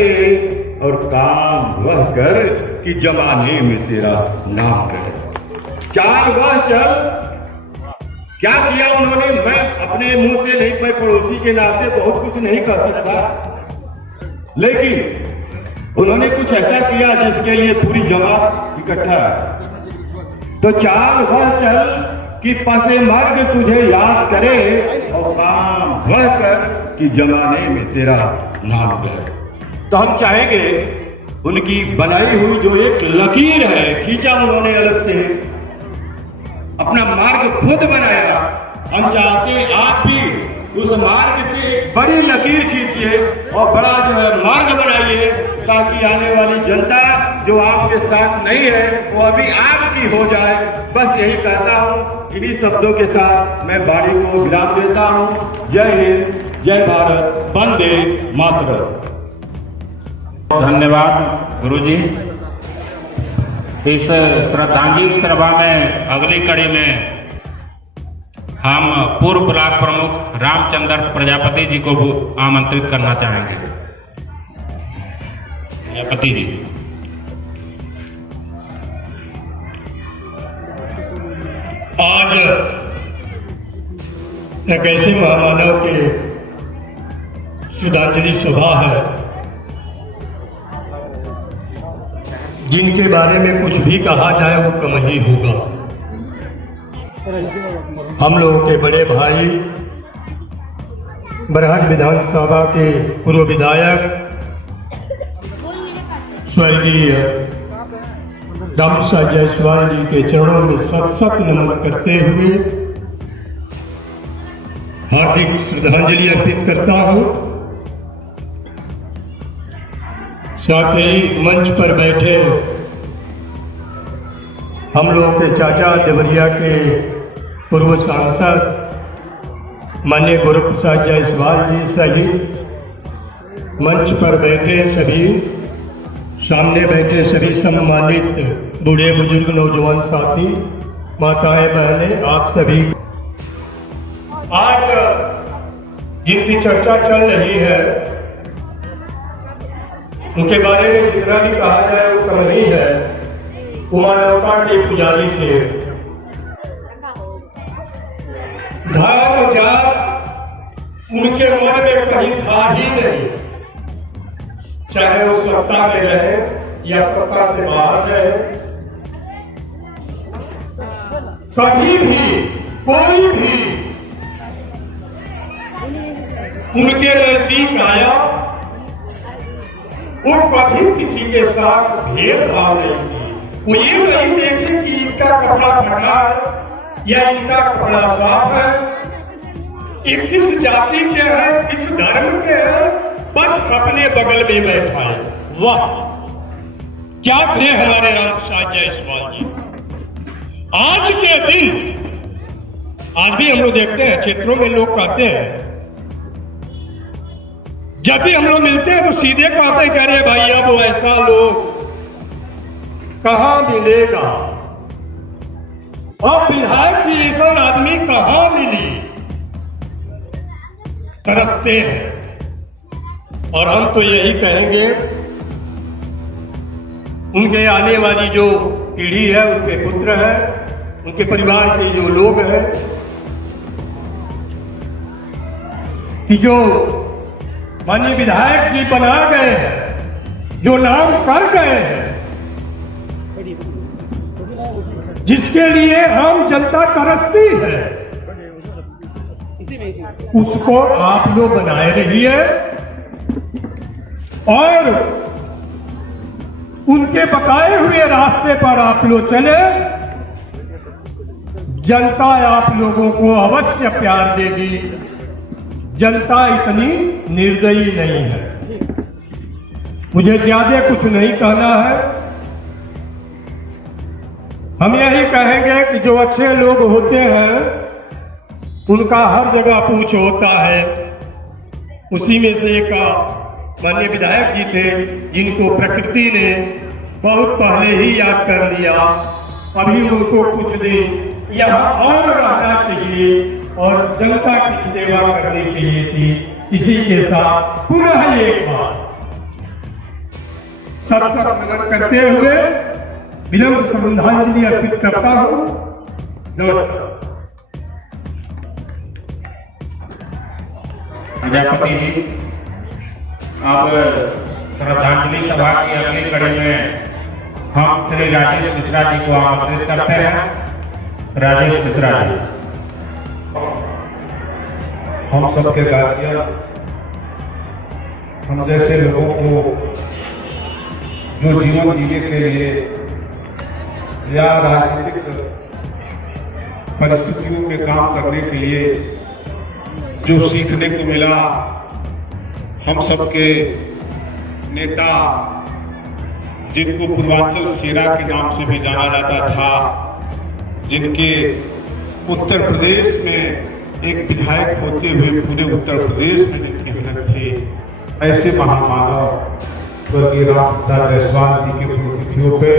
और काम वह कर कि जमाने में तेरा नाम रहे। चाल वह चल, क्या किया उन्होंने? मैं अपने मुंह से नहीं, मैं पड़ोसी के नाते बहुत कुछ नहीं कर सकता, लेकिन उन्होंने कुछ ऐसा किया जिसके लिए पूरी जमात इकट्ठा है। तो चाल वह चल कि पसे मर्ग तुझे याद करे, और काम वह कर कि जमाने में तेरा नाम रहे। तो हम चाहेंगे उनकी बनाई हुई जो एक लकीर है, खींचा उन्होंने अलग से, अपना मार्ग खुद बनाया। हम चाहते आप भी उस मार्ग से एक बड़ी लकीर खींचिए और बड़ा जो है मार्ग बनाइए, ताकि आने वाली जनता जो आपके साथ नहीं है वो अभी आपकी हो जाए। बस यही कहता हूँ। इन्हीं शब्दों के साथ मैं वाणी को विराम देता हूँ। जय हिंद, जय भारत, वंदे मातरम। धन्यवाद गुरुजी। इस श्रद्धांजलि सभा में अगली कड़ी में हम पूर्व ब्लॉक प्रमुख रामचंद्र प्रजापति जी को आमंत्रित करना चाहेंगे। प्रजापति जी। आज एक ऐसे महामानव के श्रद्धांजलि सभा है जिनके बारे में कुछ भी कहा जाए वो कम ही होगा। हम लोगों के बड़े भाई, बरहज विधानसभा के पूर्व विधायक स्वर्गीय रामप्रसाद जायसवाल जी के चरणों में सत नमन करते हुए हार्दिक श्रद्धांजलि अर्पित करता हूं। साथ ही मंच पर बैठे हम लोग के चाचा देवरिया के पूर्व सांसद माननीय गुरु प्रसाद जायसवाल जी सहित मंच पर बैठे सभी, सामने बैठे सभी सम्मानित बूढ़े बुजुर्ग नौजवान साथी, माताएं बहनें, आप सभी, आज जिनकी चर्चा चल रही है उनके बारे में जितना भी कहा जाए वो कम नहीं है। उमानवता के पुजारी थे, धर्म जात उनके मन में कहीं था ही नहीं, चाहे वो सत्ता में रहे या सत्ता से बाहर रहे, कभी भी कोई भी उनके नजदीक आया वो कभी किसी के साथ भेदभाव नहीं की। वो ये नहीं देखे कि इनका कपड़ा फटा है या इनका कपड़ा साफ है, ये किस जाति के हैं, किस धर्म के हैं, बस अपने बगल में बैठा है। वाह, क्या थे हमारे राम प्रसाद जायसवाल जी। आज के दिन आज भी हम लोग देखते हैं क्षेत्रों में लोग कहते हैं, जब भी हम लोग मिलते हैं तो सीधे कहते हैं, कह रहे भाई अब ऐसा लोग कहां मिलेगा, और विधायक की ऐसा आदमी कहां मिली, तरसते हैं। और हम तो यही कहेंगे उनके आने वाली जो पीढ़ी है, उनके पुत्र है, उनके परिवार के जो लोग हैं, कि जो माननीय विधायक जी बना गए हैं, जो नाम कर गए हैं, जिसके लिए हम जनता तरसती है, उसको आप लोग बनाए रहिए और उनके बताए हुए रास्ते पर आप लोग चले। जनता आप लोगों को अवश्य प्यार देगी। जनता इतनी निर्दयी नहीं है। मुझे ज्यादा कुछ नहीं कहना है, हम यही कहेंगे कि जो अच्छे लोग होते हैं उनका हर जगह पूछ होता है। उसी में से एक माननीय विधायक जी थे जिनको प्रकृति ने बहुत पहले ही याद कर लिया। अभी उनको कुछ दिन यहाँ और रहना चाहिए और जनता की सेवा करनी चाहिए थी। इसी के साथ पुनः एक बार सबका नमन करते हुए विनम्र श्रद्धांजलि अर्पित करता हूँ। नमस्कार। प्रजापति जी, अब श्रद्धांजलि सभा की अगली कड़ी में हम श्री राजेश मिश्रा जी को आमंत्रित करते हैं। राजेश मिश्रा जी। हम सबके गार्जियन, हम जैसे लोगों को जो जीवन जीने के लिए या राजनीतिक परिस्थितियों में काम करने के लिए जो सीखने को मिला, हम सबके नेता जिनको पूर्वांचल सेना के नाम से भी जाना जाता था, जिनके उत्तर प्रदेश में एक विधायक होते हुए पूरे उत्तर प्रदेश में जिनकी मेहनत थी, ऐसे महामानव स्वर्गीय राम प्रसाद जायसवाल जी की पुण्यतिथियों पे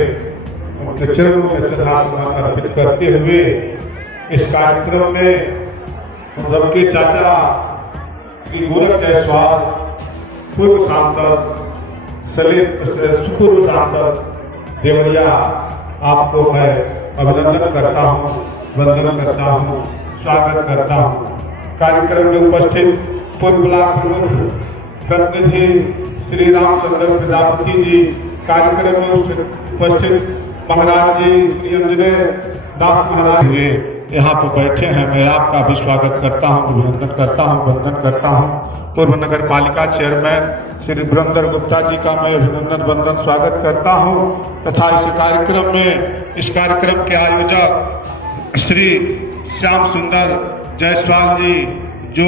उनके चरणों में श्रद्धांजलि अर्पित करते हुए इस कार्यक्रम में सबके चाचा श्री गोरख जायसवाल, पूर्व सांसद पूर्व सांसद देवरिया, आपको मैं अभिनंदन करता हूँ, वंदन करता हूँ, स्वागत करता हूँ। कार्यक्रम में उपस्थित पूर्व ब्लॉक प्रमुख प्रतिनिधि श्री रामचंद्र प्रजापति जी, कार्यक्रम में उपस्थित महाराज जी श्री अंजने दास महाराज जी यहाँ पर बैठे हैं, मैं आपका भी स्वागत करता हूँ, अभिनंदन करता हूँ, वंदन करता हूँ। पूर्व नगर पालिका चेयरमैन श्री ब्रह्मदर गुप्ता जी का मैं अभिनंदन वंदन स्वागत करता हूँ तथा इस कार्यक्रम के आयोजक श्री श्याम सुंदर जायसवाल जी, जो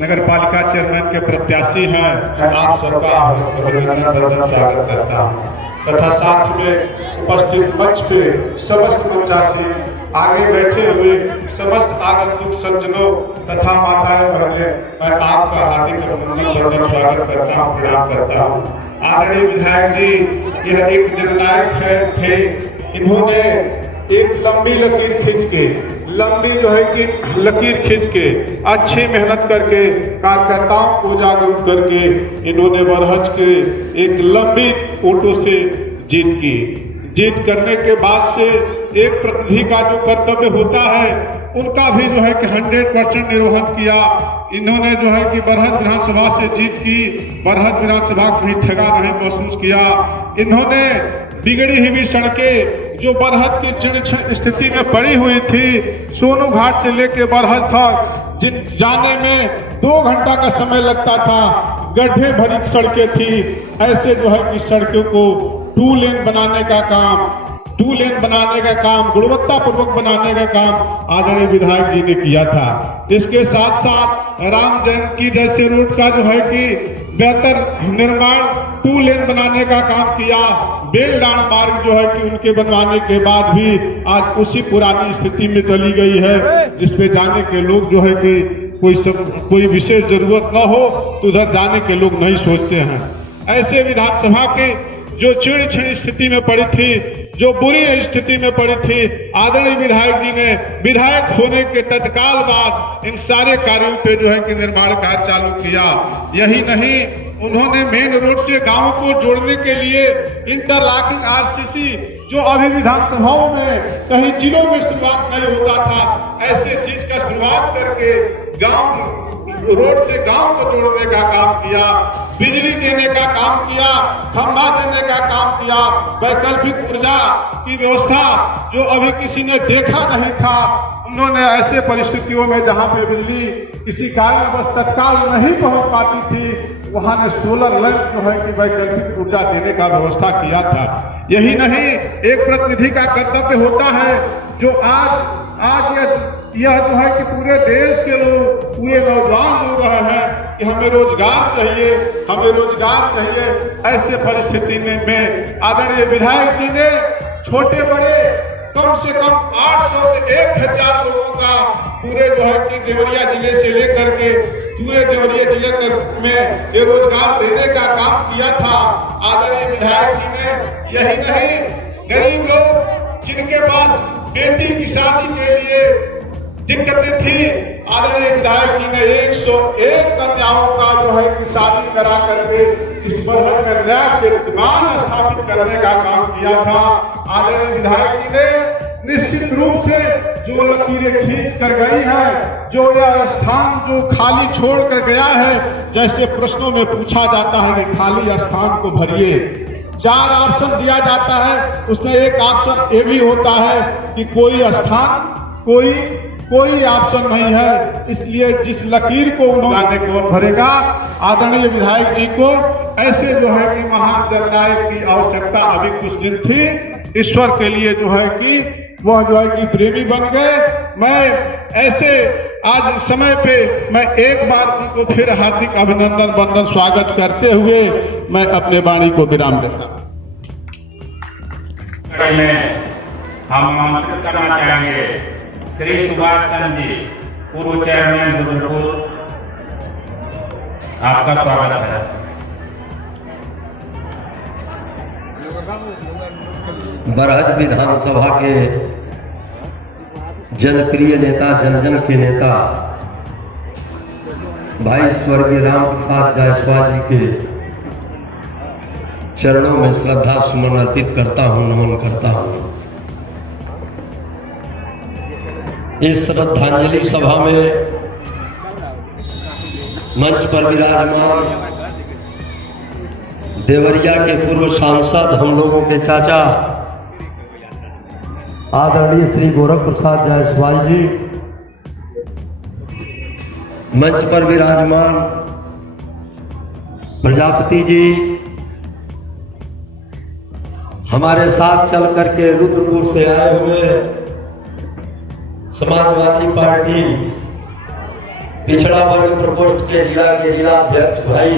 नगर पालिका चेयरमैन के प्रत्याशी हैं, आप सबका अभिनंदन स्वागत करता हूँ तथा साथ में उपस्थित मंच पे समस्त मंचासी आगे बैठे हुए समस्त आगंतुक सज्जनों तथा माताएं बहनें, मैं आपका हार्दिक अभिनंदन स्वागत करता हूँ, प्रणाम करता हूँ। आदरणीय विधायक जी, यह एक निर्णायक थे। इन्होंने एक लंबी लकीर खींच के, लंबी जो है कि लकीर खींच के अच्छी मेहनत करके कार्यकर्ताओं को जागरूक करके इन्होंने बरहज के एक लंबी वोटों से जीत करने के बाद से एक प्रतिनिधि का जो कर्तव्य होता है उनका भी जो है कि 100% निर्वहन किया। इन्होंने जो है कि बरहज विधानसभा से जीत की, बरहज विधानसभा को भी ठगा नहीं महसूस किया। इन्होंने बिगड़ी हुई सड़कें जो बरहज की जीर्ण स्थिति में पड़ी हुई थी, सोनू घाट से लेके बरहज तक जिन जाने में 2 घंटा का समय लगता था, गड्ढे भरी सड़कें थी। ऐसे जो है कि सड़कों को 2 लेन बनाने का काम, गुणवत्ता पूर्वक बनाने का काम आदरणीय विधायक जी ने किया था। इसके साथ साथ राम जानकी जैसे रोड का जो है कि बेहतर निर्माण 2 लेन बनाने का काम किया। बेलडांड मार्ग जो है कि उनके बनवाने के बाद भी आज उसी पुरानी स्थिति में चली गई है, जिसपे जाने के लोग जो है कि कोई विशेष जरूरत न हो तो उधर जाने के लोग नहीं सोचते हैं। ऐसे विधानसभा के जो जीर्ण स्थिति में पड़ी थी, जो बुरी स्थिति में पड़ी थी, आदरणीय विधायक जी ने विधायक होने के तत्काल बाद इन सारे कार्यों पे जो है कि निर्माण कार्य चालू किया। यही नहीं, उन्होंने मेन रोड से गांव को जोड़ने के लिए इंटरलॉकिंग आरसीसी जो अभी विधानसभाओं में कहीं जिलों में शुरुआत नहीं होता था, ऐसे चीज का शुरुआत करके गांव रोड से गांव को जोड़ने का काम किया, बिजली देने का काम किया, खंभा देने का काम किया, वैकल्पिक ऊर्जा की व्यवस्था जो अभी किसी ने देखा नहीं था, उन्होंने ऐसे परिस्थितियों में जहां पे बिजली किसी कारणवश तत्काल नहीं पहुंच पाती थी, वहां ने सोलर लैंप जो है कि वैकल्पिक ऊर्जा देने का व्यवस्था किया था। यही नहीं, एक प्रतिनिधि का कर्तव्य होता है जो आज यह जो है कि पूरे देश के लोग, पूरे नौजवान लोग रहे हैं कि हमें रोजगार चाहिए, हमें रोजगार चाहिए। ऐसे परिस्थिति में आदरणीय विधायक जी ने छोटे बड़े कम से कम 800 से 1000 लोगों का पूरे जो है कि देवरिया जिले से लेकर के पूरे देवरिया जिले में ये रोजगार देने का काम किया था आदरणीय विधायक जी ने। यही नहीं, गरीब लोग जिनके पास बेटी की शादी के लिए दिक्कतें थी, आदरणीय विधायक जी ने 101 कन्याओं का जो है कि शादी करा करके इस बरहज में नया कीर्तिमान स्थापित करने का काम किया था। आदरणीय विधायक जी ने निश्चित रूप से जो लकीरें खींच कर गई है, जो यह स्थान जो खाली छोड़ कर गया है, जैसे प्रश्नों में पूछा जाता है कि खाली स्थान को भरिए, 4 ऑप्शन दिया जाता है, उसमें एक ऑप्शन ये भी होता है कि कोई स्थान कोई ऑप्शन नहीं है। इसलिए जिस लकीर को उन्होंने कौन भरेगा, आदरणीय विधायक जी को ऐसे जो है कि महान जननायक की आवश्यकता अभी कुछ दिन थी। ईश्वर के लिए जो है कि वह जो है कि प्रेमी बन गए। मैं ऐसे आज समय पे मैं एक बार उनको फिर हार्दिक अभिनंदन वंदन स्वागत करते हुए मैं अपने वाणी को विराम देता हूँ। हम आमंत्रित करना चाहेंगे श्री सुभाष चंद्र जी, पूर्व चेयरमैन रुद्रपुर, आपका स्वागत है। बरहज विधानसभा के जनप्रिय नेता, जन जन के नेता भाई स्वर्गीय राम प्रसाद जायसवाल जी के चरणों में श्रद्धा सुमन अर्पित करता हूं, नमन करता हूं। इस श्रद्धांजलि सभा में मंच पर विराजमान देवरिया के पूर्व सांसद, हम लोगों के चाचा आदरणीय श्री गोरख प्रसाद जायसवाल जी, मंच पर विराजमान प्रजापति जी, हमारे साथ चल करके रुद्रपुर से आए हुए समाजवादी पार्टी पिछड़ा वर्ग प्रकोष्ठ के जिलाध्यक्ष भाई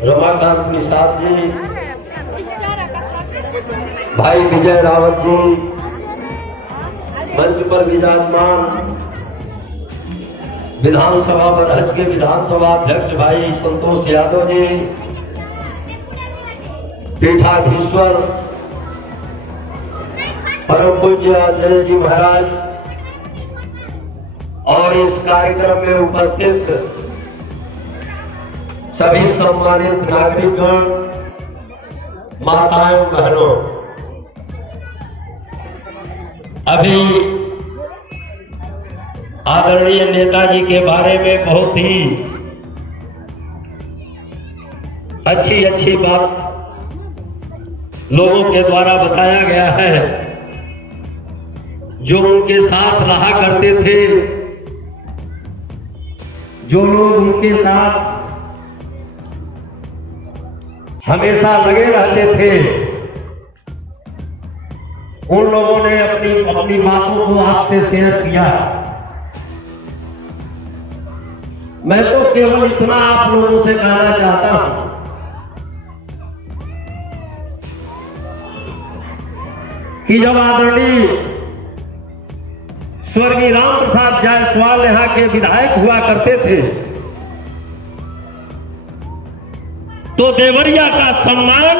रमाकांत निषाद जी, भाई विजय रावत जी, मंच पर विराजमान विधानसभा बरहज के विधानसभा अध्यक्ष भाई संतोष यादव जी, पीठाधीश्वर परम पूज्य अंजलि जी महाराज और इस कार्यक्रम में उपस्थित सभी सम्मानित नागरिकगण, माताओं बहनों, अभी आदरणीय नेताजी के बारे में बहुत ही अच्छी बात लोगों के द्वारा बताया गया है। जो उनके साथ रहा करते थे, जो लोग उनके साथ हमेशा लगे रहते थे, उन लोगों ने अपनी बातों को आपसे शेयर किया। मैं तो केवल इतना आप लोगों से कहना चाहता हूं कि जब आदरणीय स्वर्गीय राम प्रसाद जायसवाल यहां के विधायक हुआ करते थे, तो देवरिया का सम्मान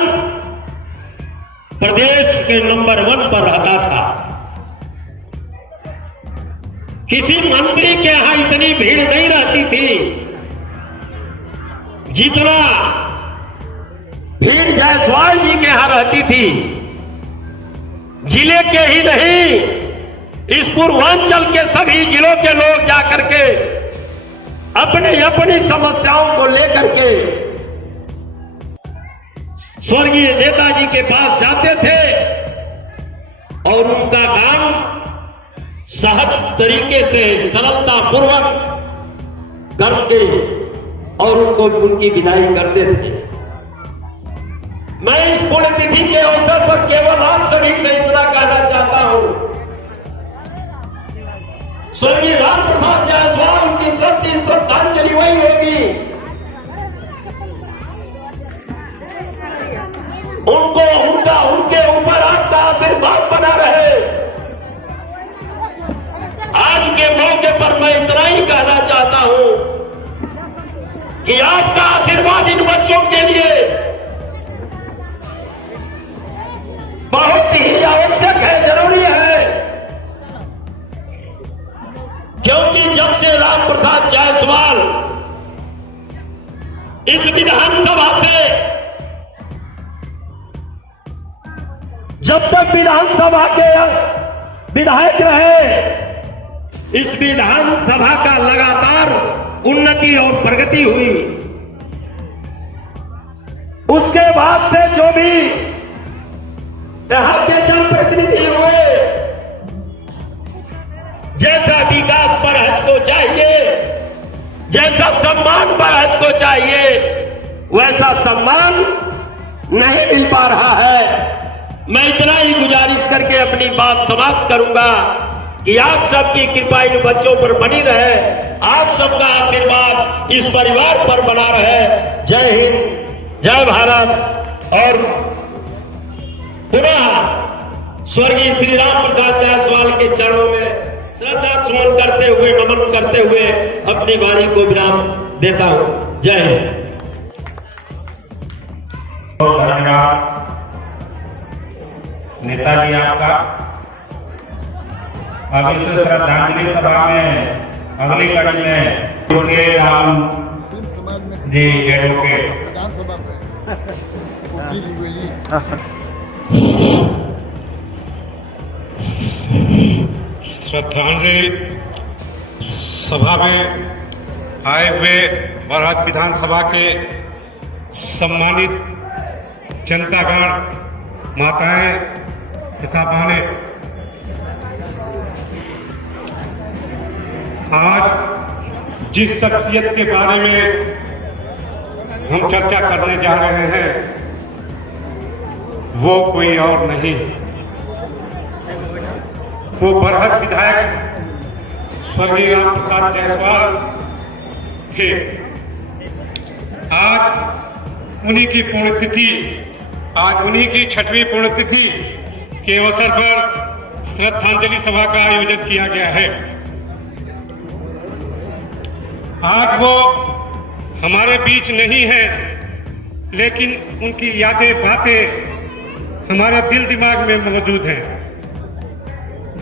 प्रदेश के नंबर 1 पर रहता था। किसी मंत्री के यहां इतनी भीड़ नहीं रहती थी जितना भीड़ जायसवाल जी के यहां रहती थी। जिले के ही नहीं, इस पूर्वांचल के सभी जिलों के लोग जाकर के अपनी समस्याओं को लेकर के स्वर्गीय नेताजी के पास जाते थे और उनका काम सहज तरीके से सरलता पूर्वक करते और उनकी विदाई करते थे। मैं इस पुण्यतिथि के अवसर पर केवल आप सभी से इतना कहना चाहता हूं, स्वर्गीय राम प्रसाद जायसवाल उनकी सच्ची श्रद्धांजलि वही होगी, उनके ऊपर आपका आशीर्वाद बना रहे। आज के मौके पर मैं इतना ही कहना चाहता हूं कि आपका आशीर्वाद इन बच्चों के लिए बहुत ही आवश्यक है, जरूरी है, क्योंकि जब से राम प्रसाद जायसवाल इस विधानसभा से, जब तक विधानसभा के विधायक रहे, इस विधानसभा का लगातार उन्नति और प्रगति हुई। उसके बाद से जो भी यहाँ के जनप्रतिनिधि हुए, जैसा विकास बरहज को चाहिए, जैसा सम्मान बरहज को चाहिए, वैसा सम्मान नहीं मिल पा रहा है। मैं इतना ही गुजारिश करके अपनी बात समाप्त करूंगा कि आप सबकी कृपा इन बच्चों पर बनी रहे, आप सबका आशीर्वाद इस परिवार पर बना रहे। जय हिंद, जय भारत। और पुनः स्वर्गीय श्री राम प्रसाद जायसवाल के चरणों में श्रद्धा सुमन करते हुए, नमन करते हुए अपनी वाणी को विराम देता हूं। जय हिंद। धन्यवाद नेताजी आपका। अब इस श्रद्धांजलि सभा में अगली कड़ी में तुलसी राम जी एडवोकेट। श्रद्धांजलि सभा में आए हुए बरहज विधानसभा के सम्मानित जनतागण, माताएं तथा बहनें, आज जिस शख्सियत के बारे में हम चर्चा करने जा रहे हैं वो कोई और नहीं, वो बरहज विधायक स्वर्गीय राम प्रसाद जायसवाल थे। आज उन्हीं की पुण्यतिथि, आज उन्हीं की 6वीं पुण्यतिथि के अवसर पर श्रद्धांजलि सभा का आयोजन किया गया है। आज वो हमारे बीच नहीं है, लेकिन उनकी यादें बातें हमारे दिल दिमाग में मौजूद हैं।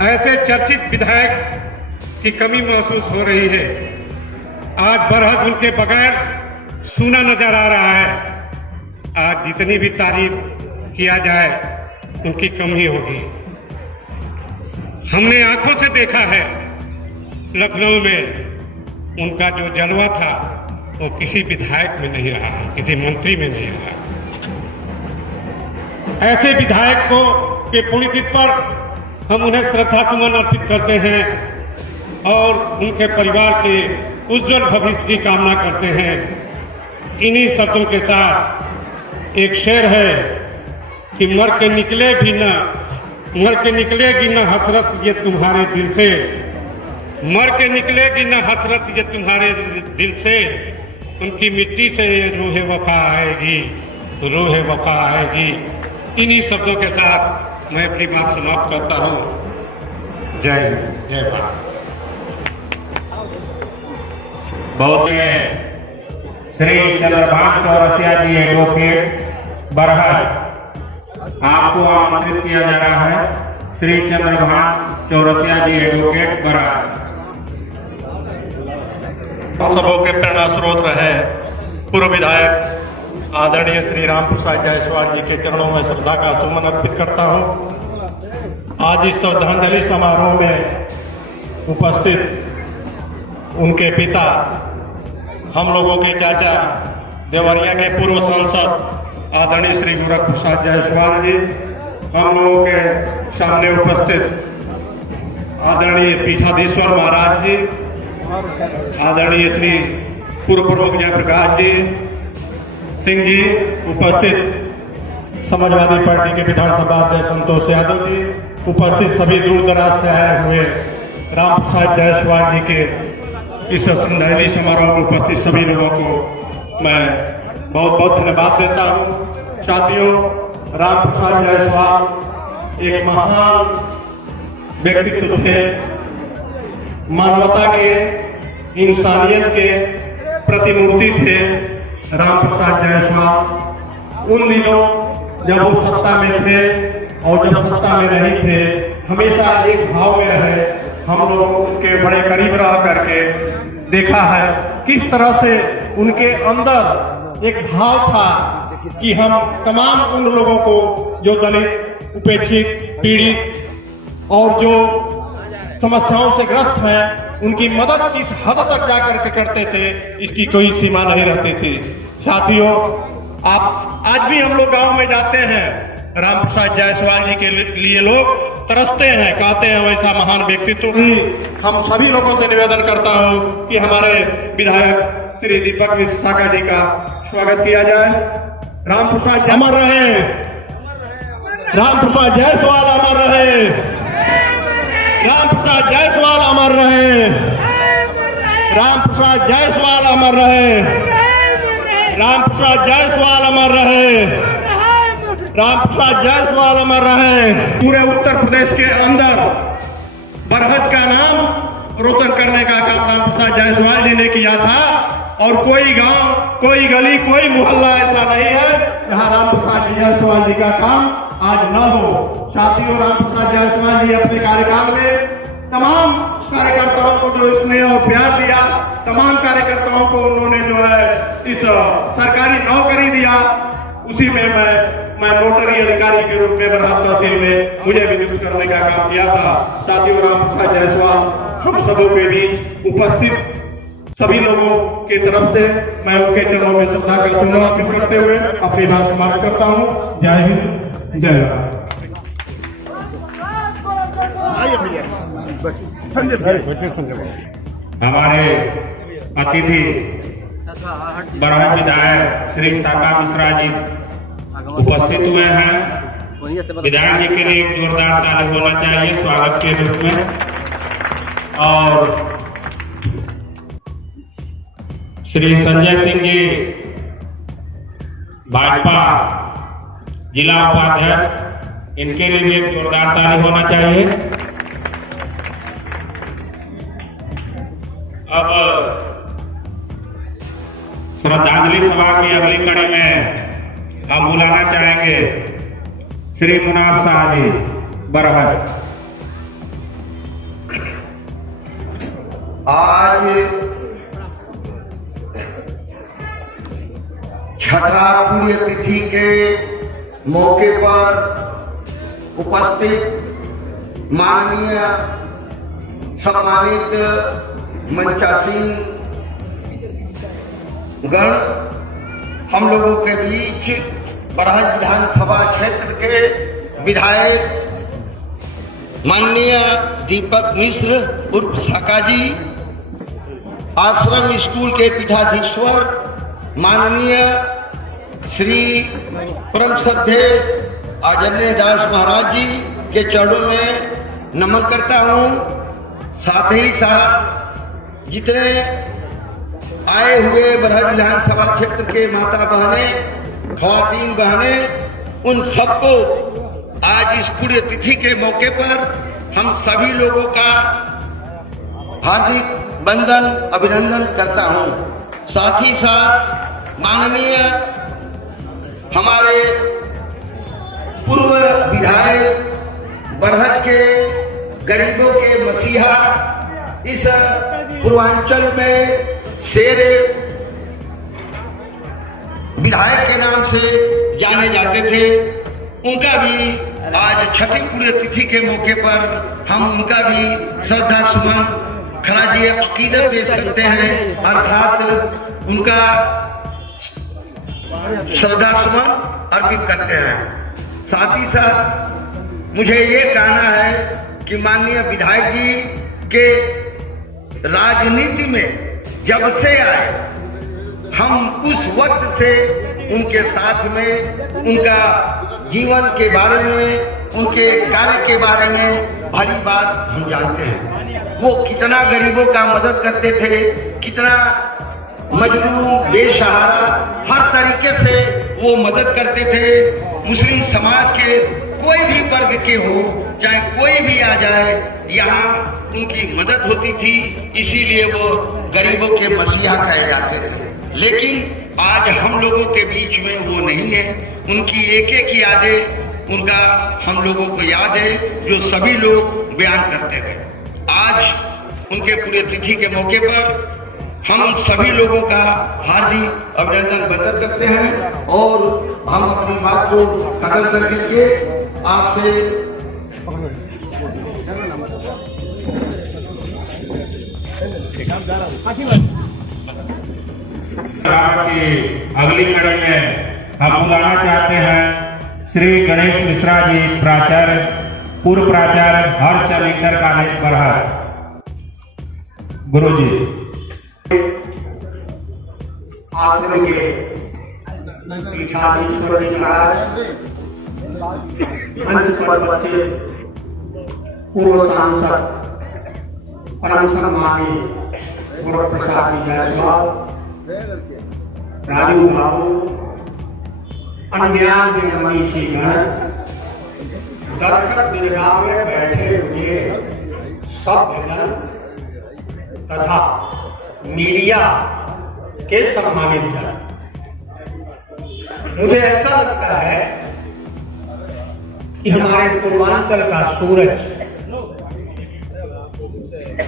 ऐसे चर्चित विधायक की कमी महसूस हो रही है। आज बरहद उनके बगैर सूना नजर आ रहा है। आज जितनी भी तारीफ किया जाए उनकी कम ही होगी। हमने आंखों से देखा है लखनऊ में उनका जो जलवा था वो किसी विधायक में नहीं रहा, किसी मंत्री में नहीं रहा। ऐसे विधायक को के पुण्यतिथि पर हम उन्हें श्रद्धा सुमन अर्पित करते हैं और उनके परिवार के उज्जवल भविष्य की कामना करते हैं। इन्हीं शब्दों के साथ एक शेर है कि मर के निकलेगी न हसरत ये तुम्हारे दिल से, मर के निकलेगी न हसरत ये तुम्हारे दिल से, उनकी मिट्टी से रूहे वफा आएगी, रूहे वफा आएगी। इन्हीं शब्दों के साथ मैं अपनी बात समाप्त करता हूँ। जय हिंद, जय भारत। बहुत श्री चंद्रभान चौरसिया जी एडवोकेट बरहज, आपको आमंत्रित किया जा रहा है। श्री चंद्रभान चौरसिया जी एडवोकेट बरहज। सबों के प्रेरणा स्रोत रहे पूर्व विधायक आदरणीय श्री राम प्रसाद जायसवाल जी के चरणों में श्रद्धा का सुमन अर्पित करता हूं। आज इस श्रद्धांजलि समारोह में उपस्थित उनके पिता, हम लोगों के चाचा, देवरिया के पूर्व सांसद आदरणीय श्री गोरख प्रसाद जायसवाल जी, हम लोगों के सामने उपस्थित आदरणीय पीठाधीश्वर महाराज जी, आदरणीय श्री पूर्व प्रमुख जयप्रकाश जी सिंह जी, उपस्थित समाजवादी पार्टी के विधानसभा अध्यक्ष संतोष यादव जी, उपस्थित सभी दूर दराज से आए हुए राम प्रसाद जायसवाल जी के इस श्रद्धांजलि समारोह में उपस्थित सभी लोगों को मैं बहुत बहुत धन्यवाद देता हूँ। साथियों, राम प्रसाद जायसवाल एक महान व्यक्तित्व थे। मानवता के, इंसानियत के प्रतिमूर्ति थे राम प्रसाद जायसवाल। उन दिनों जब वो सत्ता में थे और जब सत्ता में नहीं थे, हमेशा एक भाव में रहे। हम लोग उनके बड़े करीब रह करके देखा है किस तरह से उनके अंदर एक भाव था कि हम तमाम उन लोगों को जो दलित, उपेक्षित, पीड़ित और जो समस्याओं से ग्रस्त हैं, उनकी मदद किस हद तक जाकर के करते थे, इसकी कोई सीमा नहीं रहती थी। साथियों, आप आज भी हम लोग गांव में जाते हैं, राम प्रसाद जायसवाल जी के लिए लोग तरसते हैं, कहते हैं वैसा महान व्यक्तित्व भी। हम सभी लोगों से निवेदन करता हूं कि हमारे विधायक श्री दीपक मिश्रा जी का स्वागत किया जाए। राम प्रसाद अमर रहे, राम प्रसाद जायसवाल अमर रहे, राम प्रसाद जायसवाल अमर रहे, राम प्रसाद जायसवाल अमर रहे, राम प्रसाद जायसवाल अमर रहे, राम प्रसाद जायसवाल अमर रहे। पूरे उत्तर प्रदेश के अंदर बरहज का नाम रोशन करने का काम राम प्रसाद जायसवाल जी ने किया था और कोई गांव, कोई गली, कोई मोहल्ला ऐसा नहीं है जहां राम प्रसाद जायसवाल जी का काम आज न हो। साथियों, राम प्रसाद जायसवाल जी अपने कार्यकाल में तमाम कार्यकर्ताओं को जो स्नेह और प्यार दिया, तमाम कार्यकर्ताओं को उन्होंने जो है इस सरकारी नौकरी दिया, उसी में मैं नोटरी अधिकारी के रूप में बरहज तहसील में मुझे भी नियुक्त करने का काम किया था। साथियों, राम प्रसाद जायसवाल हम सबों के बीच उपस्थित सभी लोगों की तरफ से मैं उनके चरणों में श्रद्धा का सुमन अर्पित करते हुए अपनी बात समाप्त करता हूँ। जय हिंद, जय भारत। हमारे अतिथि बरहज विधायक श्री साका मिश्रा जी उपस्थित हुए हैं। विधायक जी के लिए एक जोरदार ताली होना चाहिए स्वागत के रूप में। और श्री संजय सिंह जी भाजपा जिला उपाध्यक्ष, इनके लिए भी एक जोरदार ताली होना चाहिए। अब श्रद्धांजलि सभा की अगली कड़ी में हम बुलाना चाहेंगे श्री मुनाफ शाह जी बरहट। आज छठा पुण्यतिथि के मौके पर उपस्थित माननीय सम्मानित मंचासीन गण, हम लोगों के बीच बरहट विधानसभा क्षेत्र के विधायक माननीय दीपक मिश्र उर्फ साका जी, आश्रम स्कूल के पीठाधीश्वर माननीय श्री परम श्रद्धेय आदरणीय दास महाराज जी के चरणों में नमन करता हूँ। साथ ही साथ जितने आए हुए बरहट विधानसभा क्षेत्र के माता बहनें, ख्वातीन बहनें, उन सबको आज इस पुण्यतिथि के मौके पर हम सभी लोगों का हार्दिक वंदन अभिनंदन करता हूं। साथ ही साथ माननीय हमारे पूर्व विधायक बरहट के गरीबों के मसीहा, इस पूर्वांचल में शेर विधायक के नाम से जाने जाते थे, उनका भी आज छठी पुण्यतिथि के मौके पर हम उनका भी श्रद्धा सुमन खराजी अकीदत पेश करते हैं, अर्थात उनका श्रद्धा सुमन अर्पित करते हैं। साथ ही साथ मुझे ये कहना है कि माननीय विधायक जी के राजनीति में जब से आए, हम उस वक्त से उनके साथ में उनका जीवन के बारे में, उनके कार्य के बारे में भली बात हम जानते हैं। वो कितना गरीबों का मदद करते थे, कितना मजलूम बेसहारा हर तरीके से वो मदद करते थे। मुस्लिम समाज के कोई भी वर्ग के हो, चाहे कोई भी आ जाए, यहाँ उनकी मदद होती थी, इसीलिए वो गरीबों के मसीहा कहे जाते थे। लेकिन आज हम लोगों के बीच में वो नहीं है। उनकी एक एक यादें, उनका हम लोगों को याद है, जो सभी लोग बयान करते थे। आज उनके पुण्यतिथि के मौके पर हम सभी लोगों का हार्दिक अभिनंदन वंदन करते हैं और हम अपनी बात को खत्म करके आपसे की अगली कड़ी में हम बुलाना चाहते हैं श्री गणेश मिश्रा जी, प्राचार्य, पूर्व प्राचार्य हर्षचंद्र इंटर कॉलेज बरहट। गुरु जी आश्रम के पीठाधीश्वर महाराज, मंच पर उपस्थित पूर्व सांसद परम सम्मानी गुरु प्रसाद जी जायसवाल, राजू बाबू, अन्य मनीषी गण, दर्शक दीर्घा में बैठे हुए सब जन तथा मीडिया के सम्मानित जन, मुझे ऐसा लगता है कि हमारे पूर्वांचल का सूरज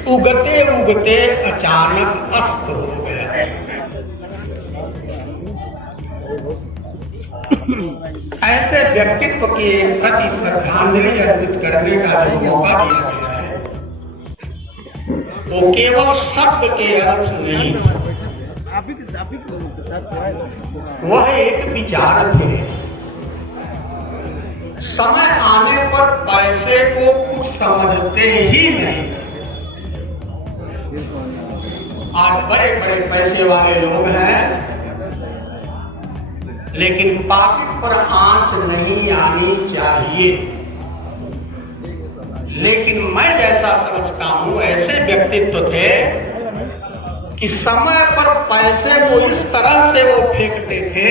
उगते उगते अचानक अस्त हो गया है। ऐसे व्यक्तित्व के प्रति श्रद्धांजलि अर्पित करने का जो मौका दिया गया है, वो केवल शब्द के अर्थ नहीं, वह एक विचार थे। समय आने पर पैसे को कुछ समझते ही नहीं। आज बड़े बड़े पैसे वाले लोग हैं, लेकिन पॉकेट पर आंच नहीं आनी चाहिए। लेकिन मैं जैसा समझता हूं, ऐसे व्यक्तित्व थे कि समय पर पैसे को इस तरह से वो फेंकते थे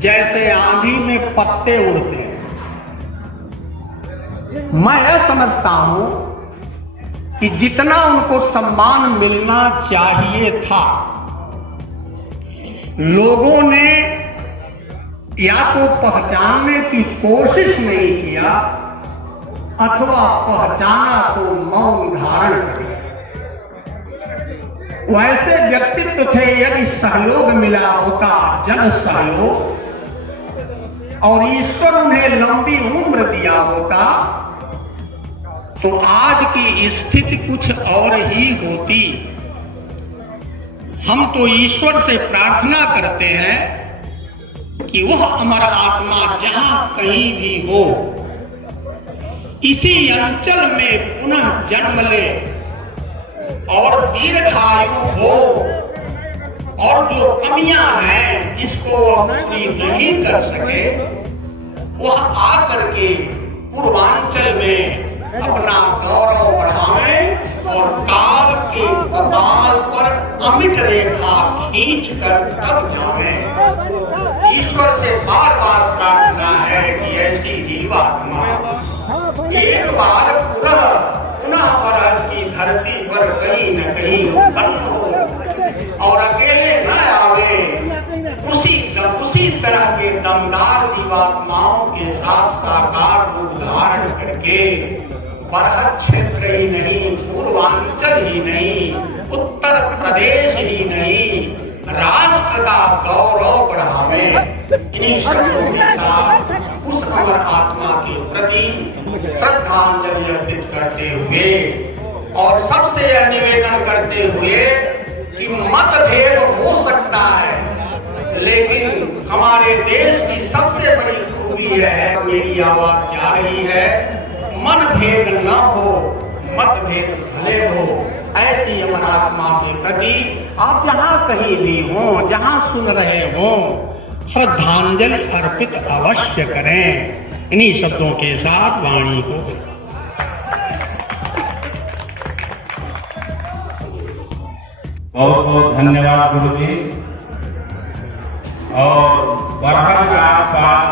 जैसे आंधी में पत्ते उड़ते हैं। मैं यह समझता हूं कि जितना उनको सम्मान मिलना चाहिए था, लोगों ने या तो पहचानने की कोशिश नहीं किया अथवा पहचाना तो मौन धारण कर लिया। वैसे व्यक्तित्व थे, यदि सहयोग मिला होता, जन सहयोग, और ईश्वर उन्हें लंबी उम्र दिया होता, तो आज की स्थिति कुछ और ही होती। हम तो ईश्वर से प्रार्थना करते हैं कि वह अमर आत्मा जहां कहीं भी हो, इसी अंचल में पुनः जन्म ले और दीर्घायु हो, और जो कमियां हैं जिसको वह पूरी नहीं कर सके, वह आकर के पूर्वांचल में अपना गौरव बढ़ावे और काल के कपाल पर अमिट रेखा खींच कर तब जावे। ईश्वर से बार बार प्रार्थना है कि ऐसी जीवात्मा एक बार पुनः परज की धरती पर कहीं न कहीं उत्पन्न हो और अकेले न आवे, उसी तरह के दमदार जीवात्माओं के साथ साकार रूप धारण करके बरहट क्षेत्र ही नहीं, पूर्वांचल ही नहीं, उत्तर प्रदेश ही नहीं, राष्ट्र का गौरव बढ़ावे। इन्हीं शब्दों के साथ उस अमर आत्मा के प्रति श्रद्धांजलि अर्पित करते हुए और सबसे यह निवेदन करते हुए कि मतभेद हो सकता है, लेकिन हमारे देश की सबसे बड़ी खूबी है, मेरी आवाज जा रही है, मन भेद न हो, मतभेद भले हो। ऐसी अमर आत्मा के प्रति आप जहाँ कहीं भी हो, जहाँ सुन रहे हो, श्रद्धांजलि अर्पित अवश्य करें। इन्हीं शब्दों के साथ वाणी को बहुत बहुत धन्यवाद गुरु जी। और बरहट के आसपास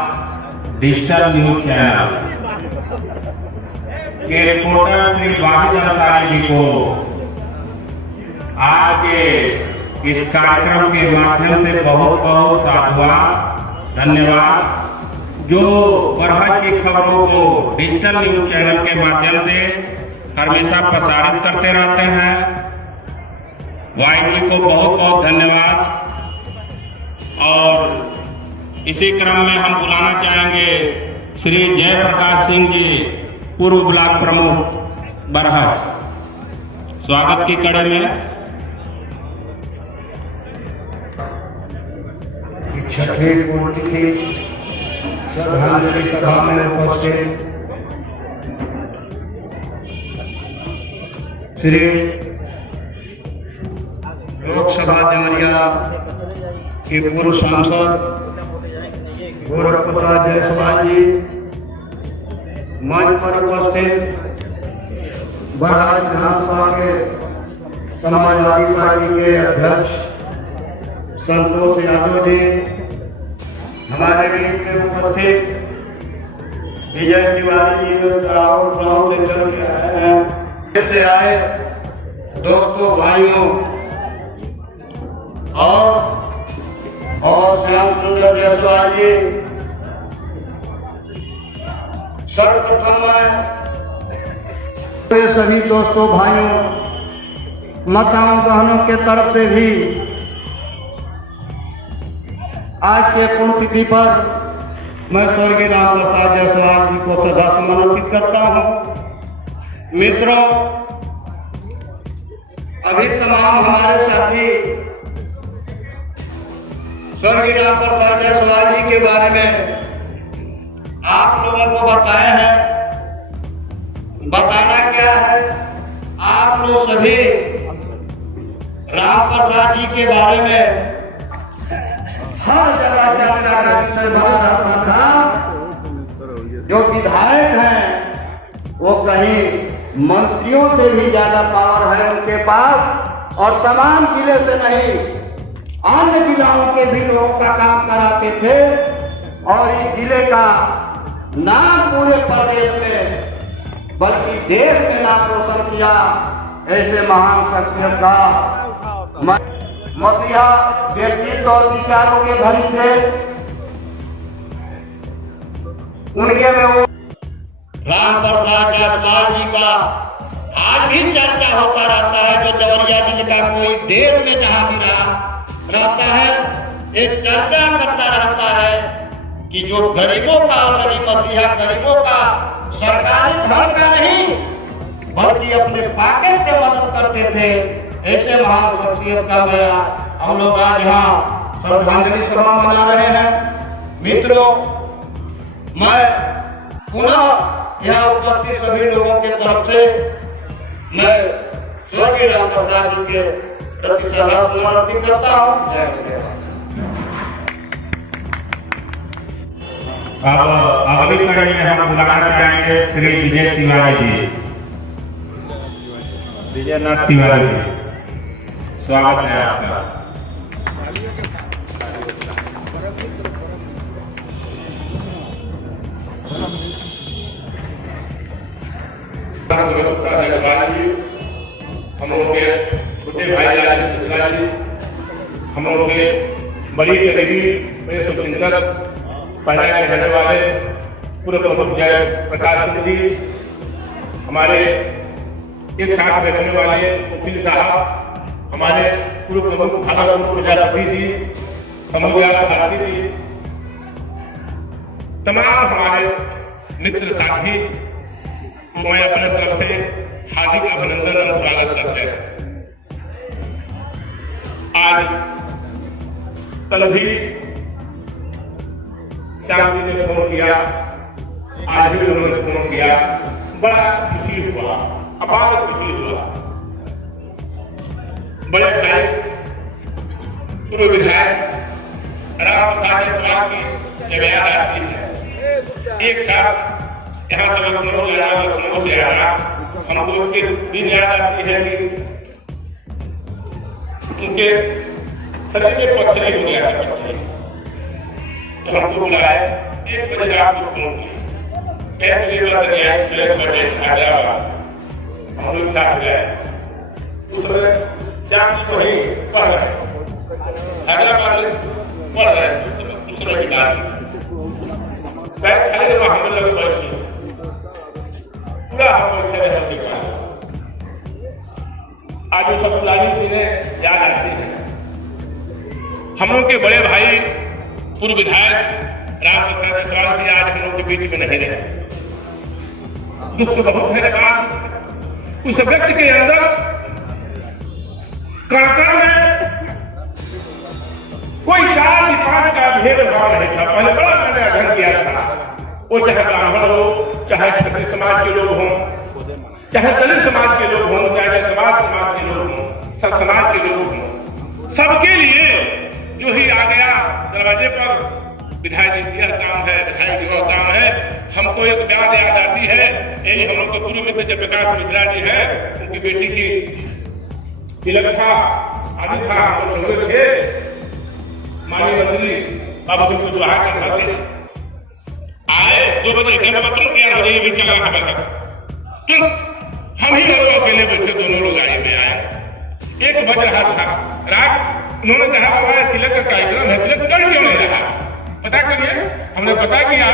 डिजिटल न्यूज चैनल के रिपोर्टर श्री वाहिद अंसारी जी को आज के इस कार्यक्रम के माध्यम से बहुत बहुत साधुवाद, धन्यवाद। जो बरहट की खबरों को डिजिटल न्यूज चैनल के माध्यम से हमेशा प्रसारित करते रहते हैं, वाहिद जी को बहुत बहुत धन्यवाद। और इसी क्रम में हम बुलाना चाहेंगे श्री जयप्रकाश सिंह जी, पूर्व ब्लॉक प्रमुख बरहट, स्वागत की कड़ी में। छठे कोटि की श्रद्धांजलि सभा में उपस्थित श्री लोकसभा जमरिया के पूर्व सांसद गोरख प्रसाद जायसवाल जी, मंच पर उपस्थित बरहट विधानसभा के समाजवादी पार्टी के अध्यक्ष संतोष यादव जी, हमारे बीच में उपस्थित विजय तिवारी जी जो गाँव से चल के आए हैं, से आए दोस्तों, भाइयों और श्याम सुंदर जायसवाल जी, सर्वप्रथम मैं सभी दोस्तों, भाइयों, माताओं बहनों के तरफ से भी आज के पुण्यतिथि पर मैं स्वर्गीय राम प्रसाद जायसवाल जी को श्रद्धा समर्पित करता हूं। मित्रों, अभी तमाम हमारे साथी स्वर्गीय राम प्रसाद जायसवाल जी के बारे में आप लोगों को बताया है। बताना क्या है, आप लोग सभी राम प्रसाद जी के बारे में हर जगह चर्चा का विषय बना रहता था। जो विधायक हैं वो कहीं मंत्रियों से भी ज्यादा पावर है उनके पास, और तमाम जिले से नहीं, अन्य जिलों के भी लोगों का काम कराते थे और इस जिले का नाम पूरे प्रदेश में बल्कि देश में नाम रोशन किया। ऐसे महान शख्सियत का मसीहा व्यक्तित्व और विचारों के धनी थे। उनके में वो राम प्रसाद जायसवाल जी का आज भी चर्चा होता रहता है। जो देवरिया जिले का कोई देश में जहां भी रहता है, एक चर्चा करता रहता है कि जो गरीबों का गरीब मसीहा गरीबों का सरकारी धन का नहीं बल्कि अपने पॉकेट से मदद करते थे। ऐसे महान शख्सियत का हम लोग आज यहाँ श्रद्धांजलि सभा मना रहे हैं। मित्रों, मैं पुनः यहाँ उपस्थित सभी लोगों के तरफ से मैं स्वर्गीय राम प्रसाद जी के प्रति श्रद्धासुमन अर्पित करता हूँ। जय हिंद। अब अगली कड़ी में हम बुलाना चाहेंगे श्री विजय तिवारी जी, विजयनाथ तिवारी जी, स्वागत है आपका। हम लोग के छोटे भाई जी, हम लोग के बड़ी करीबी चिंतक पहले के रहने वाले पूर्व प्रमुख जय प्रकाश सिंह जी, हमारे एक साथ बैठने वाले वकील साहब, हमारे पूर्व प्रमुख भागलपुर प्रजापति जी, समूह भारती जी, तमाम हमारे मित्र साथी को मैं अपने तरफ से हार्दिक अभिनंदन और स्वागत करते हैं। आज कल भी श्याम जी ने फोन किया, आज भी उन्होंने फोन किया, बड़ा खुशी हुआ, अपार खुशी हुआ। बड़े भाई पूर्व विधायक राम प्रसाद जायसवाल की जब याद आती है, एक साथ यहाँ से लखनऊ से आना, हमको उनके दिन याद आती है कि उनके शरीर में पत्थर हो गया था। तो हमको बुलाया, 1 बजे रात को फोन किया, 1 बजे का हैदराबाद, हम लोग साथ गए। उस समय श्याम जी तो ही पढ़ रहे, हैदराबाद पढ़ रहे, उस समय की बात बैठ खाली हम लोग बैठे पूरा हम बैठे रहे। आज वो सब पुरानी चीजें याद आती हैं। हम लोग के बड़े भाई पूर्व विधायक राम प्रसाद जायसवाल जी आज हम लोग के बीच में नहीं रहे। दुख तो बहुत है, लेकिन उस व्यक्ति के अंदर कण में कोई जाति पात का भेदभाव नहीं था। पहले बड़ा मैंने अध्ययन किया था, वो चाहे ब्राह्मण हो, चाहे क्षत्रिय समाज के लोग हों, चाहे दलित समाज के लोग हों, चाहे समाज के लोग हों, सब समाज के लोग हों, सबके लिए जो ही आ गया दरवाजे पर, विधायक जी यह काम है, विधायक जी वह काम है। हमको एक बात याद आती है, यही हम लोग के पूर्व मित्र जय प्रकाश मिश्रा जी हैं, उनकी बेटी की तिलक था, आदि था, वो लोग थे, माननीय मंत्री बाबू जी को दुआ करते आए। 2 बजे तैयार हो जाइए, भी चल रहा था, हम ही लोग अकेले बैठे, दोनों लोग गाड़ी में आए। 1 बज रहा था रात, उन्होंने कहा हमारा तिलक का कार्यक्रम है, तिलक कर क्यों नहीं रहा, पता करिए। हमने पता किया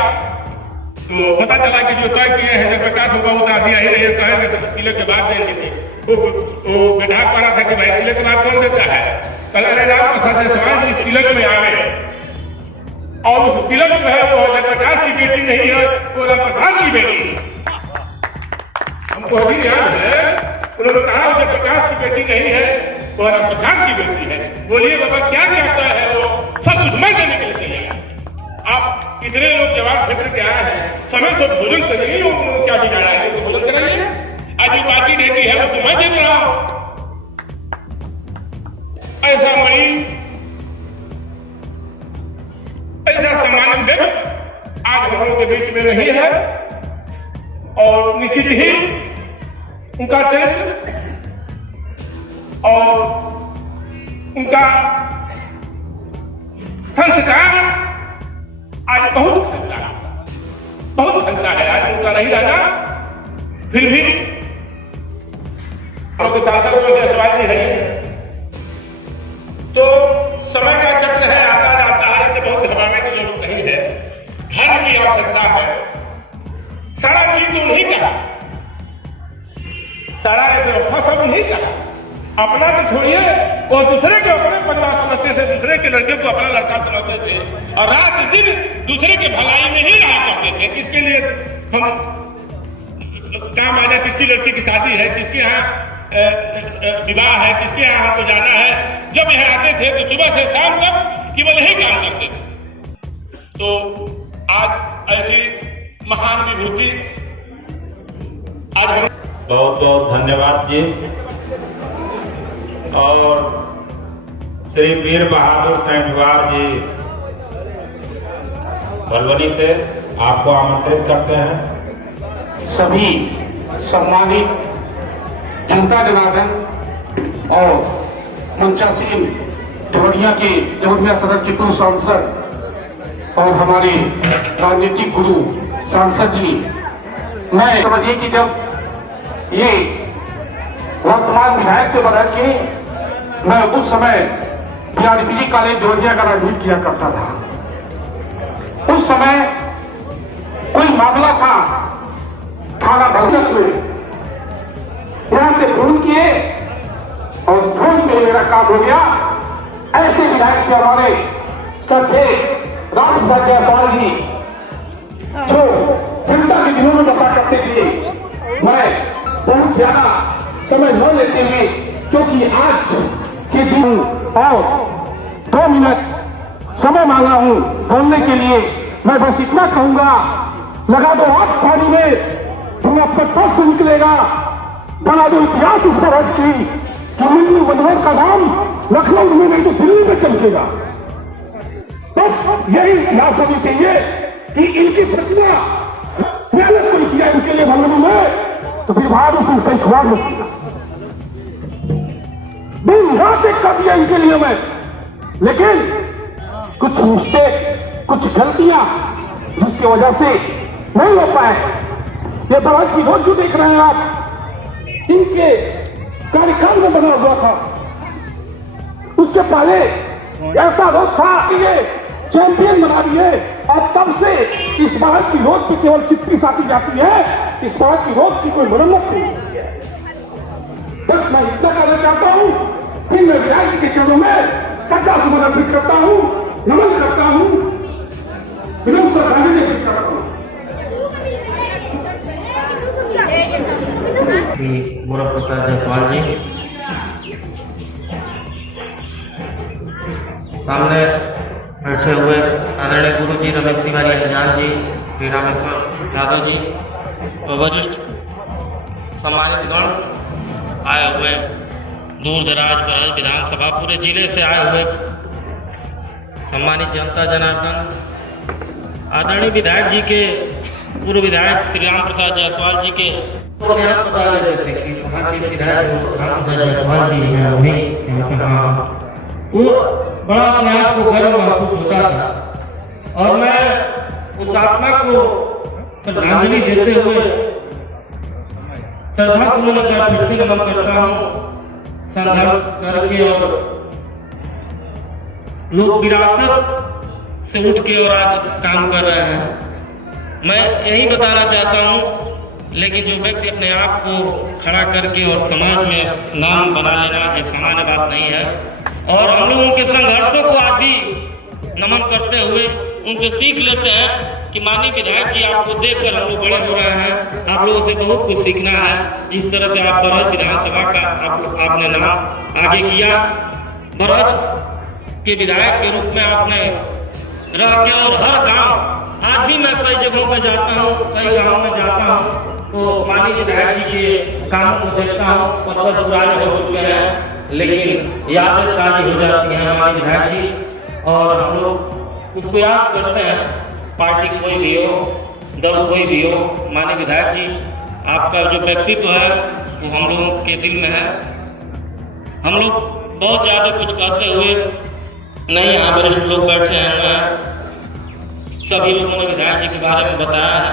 तो पता चला कि जो तय किए हैं जयप्रकाश होगा वो तो दिया ही नहीं, कहेंगे तो तिलक के बाद देंगे। वो बैठा पड़ा था कि भाई तिलक के बाद कौन देता है, कल राम प्रसाद जायसवाल इस तिलक में आवे और उस तिलक जो है वो जयप्रकाश की बेटी नहीं है, वो राम प्रसाद की बेटी। हमको अभी याद है, उन्होंने कहा जयप्रकाश की बेटी नहीं है, वो राम प्रसाद की बेटी है। बोलिए बाबा क्या कहता है, वो सब कुछ मैं देने के लिए तैयार। आप इतने लोग जवाब क्षेत्र के आए हैं, समय से भोजन करिए, क्या बिगाड़ा है तो भोजन कराइए। आज जो पार्टी देती है वो तो मैं दे रहा हूं। ऐसा मरीज, ऐसा सम्मानित व्यक्ति आज हम लोग के बीच में नहीं है, और निश्चित ही उनका चरित्र और उनका संस्कार आज बहुत खलता है, बहुत खलता है। आज उनका नहीं रहना, फिर भी आपके सांसद में जायसवाल जी है, तो समय का चक्र है, आता जाता है, इसे बहुत घबराने की जरूरत नहीं है। धर्म की आवश्यकता है, सारा चीज तो नहीं कहा, सारा व्यवस्था सब नहीं कहा, अपना तो छोड़िए, और दूसरे को अपने परिवार समझते थे, दूसरे के लड़के को अपना लड़का समझते थे, और रात दिन दूसरे के भलाई में ही रहा करते थे। किसके लिए हम काम आना, किसकी लड़की की शादी है, किसके यहाँ विवाह है, किसके यहाँ हमको जाना है, जब यहाँ आते थे तो सुबह से शाम तक केवल यही काम करते थे। तो आज ऐसी महान विभूति आज हम बहुत बहुत धन्यवाद जी। और श्री वीर बहादुर सेंधवार जी बलवनी से आपको आमंत्रित करते हैं। सभी सम्मानित जनता जनार्दन और मंचासीन देवरिया के देवरिया सदर के पूर्व सांसद और हमारे राजनीतिक गुरु सांसद जी, मैं समझिए कि जब ये वर्तमान विधायक से बदल के मैं उस समय बीआरपीजी कॉलेज देवरिया का राजनीति किया करता था। उस समय कोई मामला था थाना भरतक में, यहां से फोन किए और फोन में मेरा काम हो गया। ऐसे विधायक के हमारे सब थे रामप्रसाद जायसवाल जी, जो जनता के दिनों में बसा करते थे। मैं बहुत ज्यादा समय न लेते हुए, क्योंकि आज के दिन और 2 मिनट समय मांगा हूं बोलने के लिए, मैं बस इतना कहूंगा, लगा दो हाथ पानी में, तुम्हें पत्थर से निकलेगा। बना दो इतिहास इस तरह की कि मुन्नी मनोहर का नाम लखनऊ में नहीं तो दिल्ली में चमकेगा। बस यही इतिहास होनी चाहिए कि इनकी प्रतिमा मेहनत कोई किया इनके लिए भंगलू में, तो फिर भारत उसमें सही खुराक में दिन रात एक कर दिया इनके लिए मैं। लेकिन कुछ मिस्टेक, कुछ गलतियां जिसकी वजह से नहीं हो पाए। ये बराज की रोज जो देख रहे हैं आप, इनके कार्यकाल में बना हुआ था। उसके पहले ऐसा रोग था कि ये चैंपियन बना दिए, और तब से इस भारत की रोग की केवल चिट्ठी साथी जाती है, इस भारत की रोग की कोई मरम्मत नहीं होती है। बस मैं इतना कहना चाहता हूं, फिर मैं विधायक जी के चरणों में कच्चा समर्पित करता हूं, नमन करता हूं, विनम्र श्रद्धांजलि अर्पित करता हूं। प्रसाद जायसवाल जी सामने बैठे हुए आदरणीय गुरु जी रमेश तिवारी अजान जी, श्री रामेश्वर यादव जी और वरिष्ठ सम्मानित गण आए हुए, दूर दराज बरहज विधानसभा पूरे जिले से आए हुए सम्मानित जनता जनार्दन, आदरणीय विधायक जी के पूर्व विधायक श्री राम प्रसाद जायसवाल जी के बता देते थे कि वहाँ के विधायक राम प्रसाद जायसवाल जी हैं, वही वो बड़ा अपने आप को गर्व महसूस होता था। और मैं उस आत्मा को श्रद्धांजलि देते हुए श्रद्धापूर्ण फिर से नमन करता हूँ। संघर्ष करके और लोग विरासत से उठ के और आज काम कर रहे हैं। मैं यही बताना चाहता हूँ, लेकिन जो व्यक्ति अपने आप को खड़ा करके और समाज में नाम बना लेना ये सामान्य बात नहीं है। और हम लोग उनके संघर्षों को आज भी नमन करते हुए उनसे सीख लेते हैं कि माननीय विधायक जी आपको देखकर हम लोग बड़े हो रहे हैं, आप लोगों से बहुत कुछ सीखना है। जिस तरह से आप बरहज विधानसभा का आपने नाम आगे किया, बरहज के विधायक के रूप में आपने रह के और हर गांव, आज भी मैं कई जगहों पर जाता हूँ, कई गाँव में जाता हूँ तो माननीय विधायक जी के काम को देखता हूँ। पत्थर पुराने हो चुके हैं लेकिन यादें ताजी हो जाती हैं हमारे विधायक जी, और हम लोग उसको याद करते हैं। पार्टी कोई भी हो, दल कोई भी हो, माननीय विधायक जी आपका जो व्यक्तित्व है वो हम लोगों के दिल में है। हम लोग बहुत ज़्यादा कुछ कहते हुए नहीं, यहाँ वरिष्ठ लोग बैठे हैं, सभी लोगों ने विधायक जी के बारे में बताया है।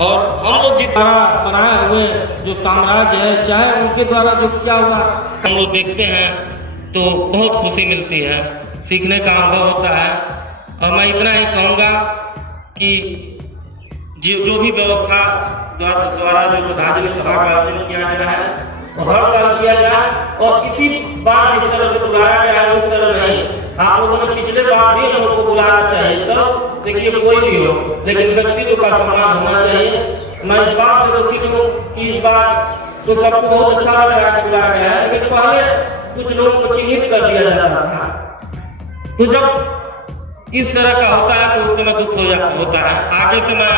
और हम लोग जिस द्वारा बनाए हुए जो साम्राज्य है, चाहे उनके द्वारा जो किया हुआ हम लोग देखते हैं तो बहुत खुशी मिलती है, सीखने का अनुभव होता है। और मैं इतना ही कहूँगा कि जो भी व्यवस्था द्वारा जो श्रद्धांजलि सभा का आयोजन किया गया है तो हर साल किया जाए, और किसी बार जिस तरह से बुलाया गया है उस तरह नहीं। आप लोगों ने पिछले बार भी हम लोग को बुलाना चाहिए, तब देखिए कोई भी हो, लेकिन व्यक्तित्व का सम्मान होना चाहिए। मैं इस बात से दुखी हूँ कि इस बार तो सबको बहुत अच्छा लग रहा है कि बुलाया गया है, लेकिन पहले कुछ लोगों को चिन्हित कर दिया जाता था। तो जब इस तरह का होता है तो उस समय दुख होता है। आगे से मैं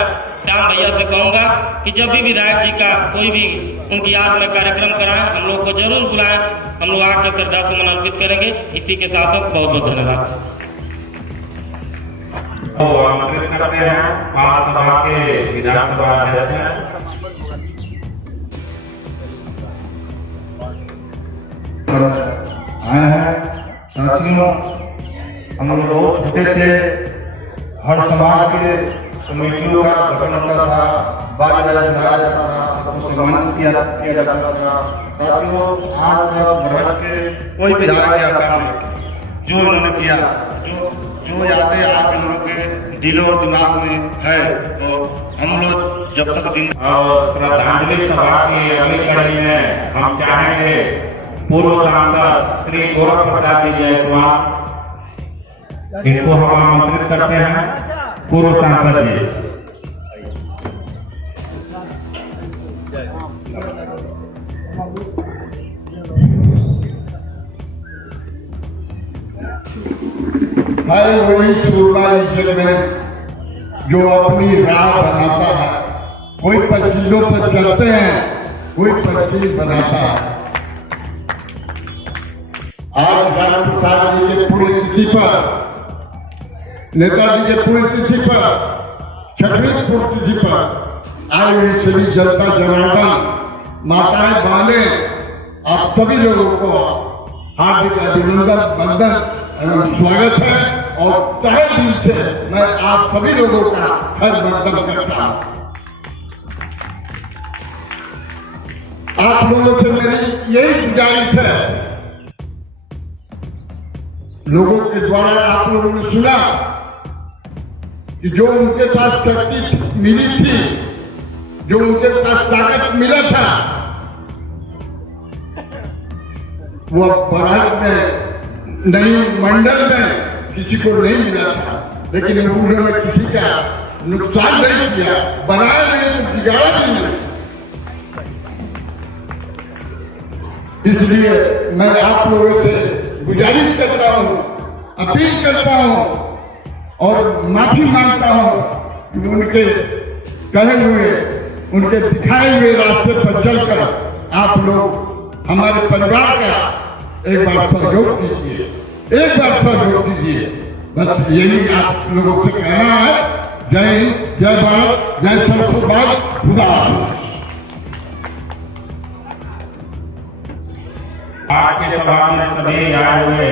श्याम भैया से कहूँगा कि जब भी विधायक जी का कोई भी उनकी याद में कार्यक्रम कराएं, हम लोग को जरूर बुलाएं, हम लोग आकर श्रद्धासुमन अर्पित करेंगे। इसी के साथ बहुत बहुत धन्यवाद। आमंत्रित करते हैं पार्थ सभा के विधानसभा अध्यक्ष आए हैं। साथियों, हम लोग छोटे से हर समाज के कमेटियों का गठन होता था, बाजा बजाया जाता था, सबको सम्मानित किया जाता था। साथियों, आज बरहट के कोई विधायक या काम जो इन्होंने किया, जो यादें आज इन लोगों के दिल और दिमाग में है, तो हम लोग जब तक दिन और श्रद्धांजलि सभा की अगली कड़ी में हम चाहेंगे पूर्व सांसद श्री गोरख प्रसाद जी जायसवाल, इनको हम आमंत्रित करते हैं। पूर्व सांसद जी है वही सूरमा में जो अपनी राह बनाता है। कोई पक्षियों पर चलते हैं, कोई पक्षी बनाता है। आज राम प्रसाद जी के पुण्यतिथि पर, नेताजी के पुण्यतिथि पर, 6वीं पुण्यतिथि पर आए हुए सभी जनता जनार्दन, माताएं, बहनें, आप सभी लोगों को हार्दिक अभिनंदन, वंदन एवं स्वागत है। और तहे दिल से मैं आप सभी लोगों का खैर मकदम करता हूं। आप लोगों से मेरी यही गुजारिश है, लोगों के द्वारा आप लोगों ने सुना कि जो उनके पास शक्ति मिली थी, जो उनके पास ताकत मिला था, वो बरहट में नहीं, मंडल में किसी को नहीं मिला था। लेकिन उन्होंने किसी का नुकसान नहीं किया, बनाया नहीं, बिगाड़ा नहीं। इसलिए मैं आप लोगों से गुजारिश करता हूं, अपील करता हूं और माफी मांगता हूं कि उनके कहे हुए, उनके दिखाए हुए रास्ते पर चलकर आप लोग हमारे परिवार का एक बार सहयोग कीजिए, एक बार सहयोग कीजिए। बस यही आप लोगों से कहना है। जय हिंद, जय भारत, जय सरसोबाद, खुदा हाफिज। आज के सभा में सभी आए हुए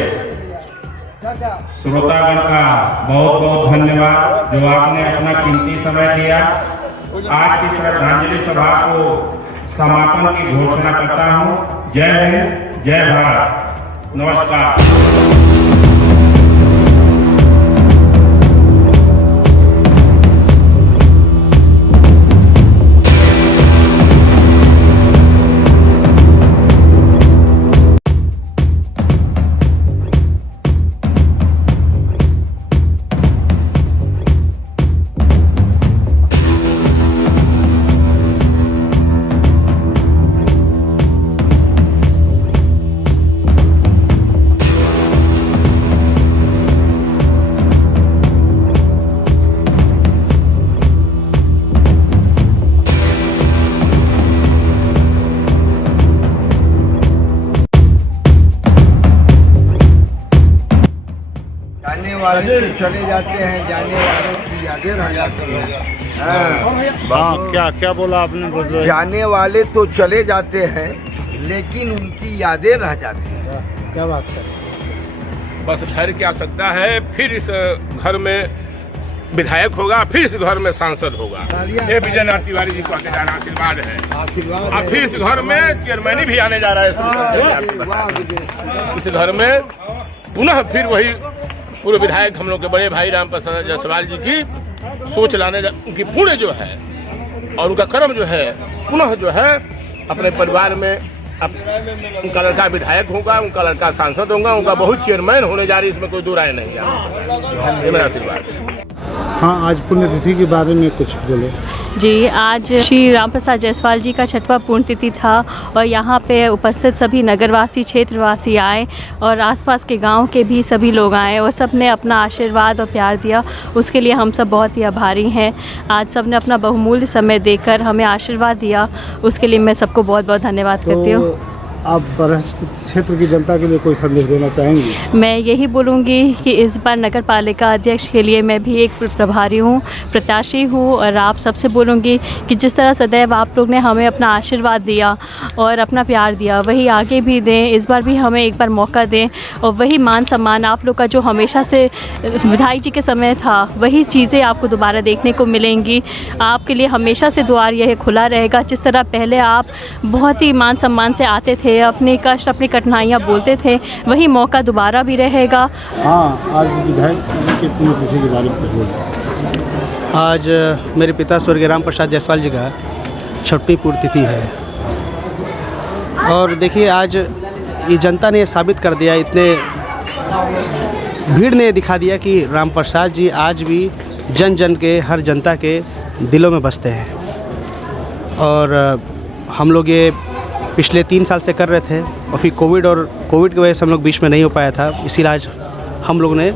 श्रोतागण का बहुत बहुत धन्यवाद, जो आपने अपना कीमती समय दिया। आज की श्रद्धांजलि सभा को समापन की घोषणा करता हूँ। जय हिंद, जय भारत, नमस्कार। वाले तो चले जाते हैं, जाने वालों की यादें रह जाती हैं। हाँ, क्या बोला आपने? जाने वाले तो चले जाते हैं, लेकिन उनकी यादें रह जाती हैं। क्या बात है। बस घर की आवश्यकता है, फिर इस घर में विधायक होगा, फिर इस घर में सांसद होगा। ये विजय नाथ तिवारी जी को आने जा रहा आशीर्वाद है। और फिर इस घर में चेयरमैन भी आने जा रहा है। इस घर में पुनः फिर वही पूर्व विधायक हम लोग के बड़े भाई रामप्रसाद जायसवाल जी की सोच लाने, उनकी पुण्य जो है और उनका कर्म जो है, पुनः जो है अपने परिवार में उनका लड़का विधायक होगा, उनका लड़का सांसद होगा, उनका बहुत चेयरमैन होने जा रही है, इसमें कोई दो राय नहीं है। ये मेरा आशीर्वाद है। हाँ, आज पुण्यतिथि के बारे में कुछ बोले। जी, आज श्री रामप्रसाद जायसवाल जी का 6वां पुण्यतिथि था और यहाँ पे उपस्थित सभी नगरवासी, क्षेत्रवासी आए और आसपास के गांव के भी सभी लोग आए और सब ने अपना आशीर्वाद और प्यार दिया। उसके लिए हम सब बहुत ही आभारी हैं। आज सब ने अपना बहुमूल्य समय देकर हमें आशीर्वाद दिया, उसके लिए मैं सबको बहुत बहुत धन्यवाद करती हूँ। आप बरहज क्षेत्र की जनता के लिए कोई संदेश देना चाहेंगी? मैं यही बोलूँगी कि इस बार नगर पालिका अध्यक्ष के लिए मैं भी एक प्रभारी हूँ, प्रत्याशी हूँ और आप सबसे बोलूँगी कि जिस तरह सदैव आप लोग ने हमें अपना आशीर्वाद दिया और अपना प्यार दिया, वही आगे भी दें। इस बार भी हमें एक बार मौका दें और वही मान सम्मान आप लोग का जो हमेशा से विधायक जी के समय था, वही चीज़ें आपको दोबारा देखने को मिलेंगी। आपके लिए हमेशा से द्वार यह खुला रहेगा। जिस तरह पहले आप बहुत ही मान सम्मान से आते थे, अपने कष्ट, अपनी कठिनाइयाँ बोलते थे, वही मौका दोबारा भी रहेगा। हाँ, आज विधायक की पुण्यतिथि के बारे में बोलें। आज मेरे पिता स्वर्गीय रामप्रसाद जायसवाल जी का 6वीं पुण्यतिथि है और देखिए आज ये जनता ने साबित कर दिया, इतने भीड़ ने दिखा दिया कि रामप्रसाद जी आज भी जन जन के, हर जनता के दिलों में बसते हैं। और हम लोग ये पिछले 3 साल से कर रहे थे और फिर कोविड की वजह से हम लोग बीच में नहीं हो पाया था, इसीलिए आज हम लोग ने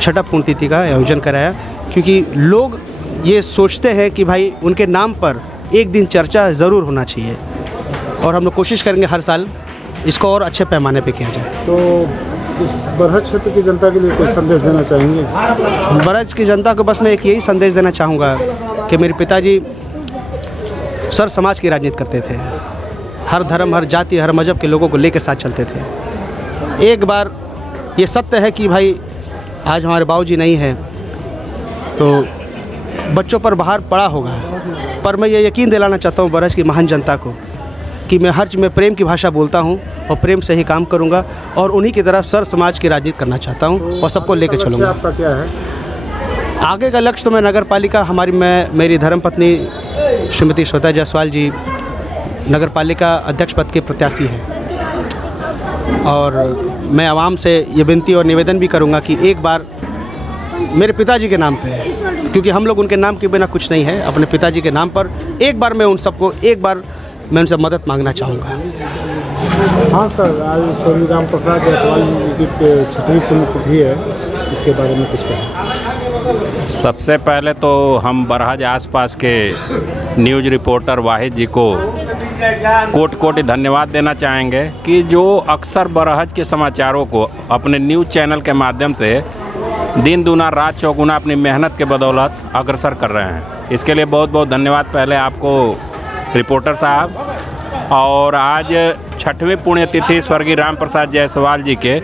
6वां पुण्यतिथि का आयोजन कराया, क्योंकि लोग ये सोचते हैं कि भाई उनके नाम पर एक दिन चर्चा ज़रूर होना चाहिए और हम लोग कोशिश करेंगे हर साल इसको और अच्छे पैमाने पे किया जाए। तो इस बरहज क्षेत्र की जनता के लिए कोई संदेश देना चाहेंगे? बरहज की जनता को बस मैं एक यही संदेश देना चाहूँगा कि मेरे पिताजी सर समाज की राजनीति करते थे, हर धर्म, हर जाति, हर मज़हब के लोगों को लेकर साथ चलते थे। एक बार ये सत्य है कि भाई आज हमारे बाबूजी नहीं हैं तो बच्चों पर बाहर पड़ा होगा, पर मैं ये यकीन दिलाना चाहता हूँ बरहज की महान जनता को कि मैं हर चीज़ में प्रेम की भाषा बोलता हूँ और प्रेम से ही काम करूँगा और उन्हीं की तरफ सर समाज की राजनीति करना चाहता हूँ और सबको लेकर चलूँगा। आपका क्या है आगे का लक्ष्य? तो मैं नगर पालिका, मेरी धर्मपत्नी श्रीमती श्वेता जायसवाल जी नगर पालिका अध्यक्ष पद के प्रत्याशी हैं और मैं आवाम से ये विनती और निवेदन भी करूंगा कि एक बार मेरे पिताजी के नाम पे, क्योंकि हम लोग उनके नाम के बिना कुछ नहीं है, अपने पिताजी के नाम पर एक बार मैं उनसे मदद मांगना चाहूँगा। हाँ सर, आज स्वर्गीय रामप्रसाद जायसवाल जी की 6वीं पुण्यतिथि है, इसके बारे में कुछ कहें? सबसे पहले तो हम बरहज आसपास के न्यूज़ रिपोर्टर वाहिद जी को कोटि धन्यवाद देना चाहेंगे कि जो अक्सर बरहज के समाचारों को अपने न्यूज़ चैनल के माध्यम से दिन दूना रात चौगुना अपनी मेहनत के बदौलत अग्रसर कर रहे हैं। इसके लिए बहुत बहुत धन्यवाद पहले आपको रिपोर्टर साहब। और आज 6वीं पुण्यतिथि स्वर्गीय रामप्रसाद जायसवाल जी के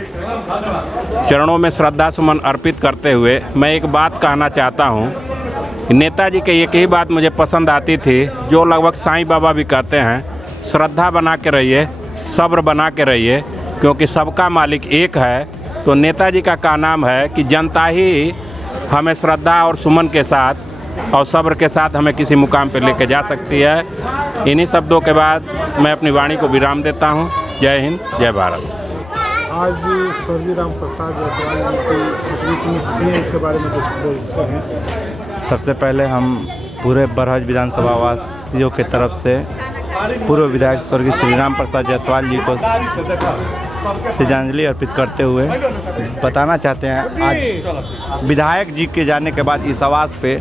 चरणों में श्रद्धा सुमन अर्पित करते हुए मैं एक बात कहना चाहता हूँ। नेताजी के एक ही बात मुझे पसंद आती थी, जो लगभग साईं बाबा भी कहते हैं, श्रद्धा बना के रहिए, सब्र बना के रहिए, क्योंकि सबका मालिक एक है। तो नेताजी का नाम है कि जनता ही हमें श्रद्धा और सुमन के साथ और सब्र के साथ हमें किसी मुकाम पर लेके जा सकती है। इन्हीं शब्दों के बाद मैं अपनी वाणी को विराम देता हूँ। जय हिंद, जय भारत। आज स्वर्गीय रामप्रसाद जायसवाल जी की 6वीं पुण्यतिथि है, इसके बारे में कुछ बोलते हैं? सबसे पहले हम पूरे बरहज विधानसभा वासियों के तरफ से पूर्व विधायक स्वर्गीय श्री रामप्रसाद जायसवाल जी को श्रद्धांजलि अर्पित करते हुए बताना चाहते हैं, आज विधायक जी के जाने के बाद इस आवास पे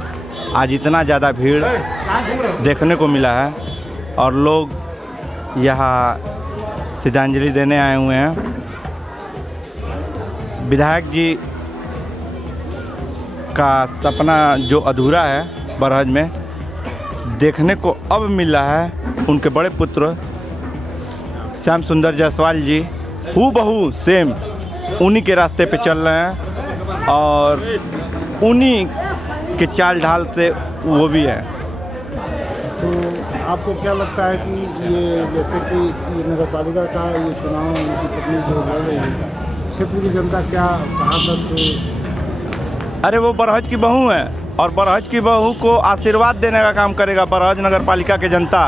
आज इतना ज़्यादा भीड़ देखने को मिला है और लोग यहाँ श्रद्धांजलि देने आए हुए हैं। विधायक जी का सपना जो अधूरा है बरहज में देखने को अब मिला है। उनके बड़े पुत्र श्याम सुंदर जायसवाल जी हूबहू सेम उन्हीं के रास्ते पे चल रहे हैं और उन्हीं के चाल ढाल से वो भी है। तो आपको क्या लगता है कि ये जैसे कि ये नगर पालिका का ये चुनाव उनकी पत्नी जो लड़ रही है, क्षेत्र की जनता क्या कहाँ तक? अरे वो बरहज की बहू है और बरहज की बहू को आशीर्वाद देने का काम करेगा बरहज नगर पालिका के जनता।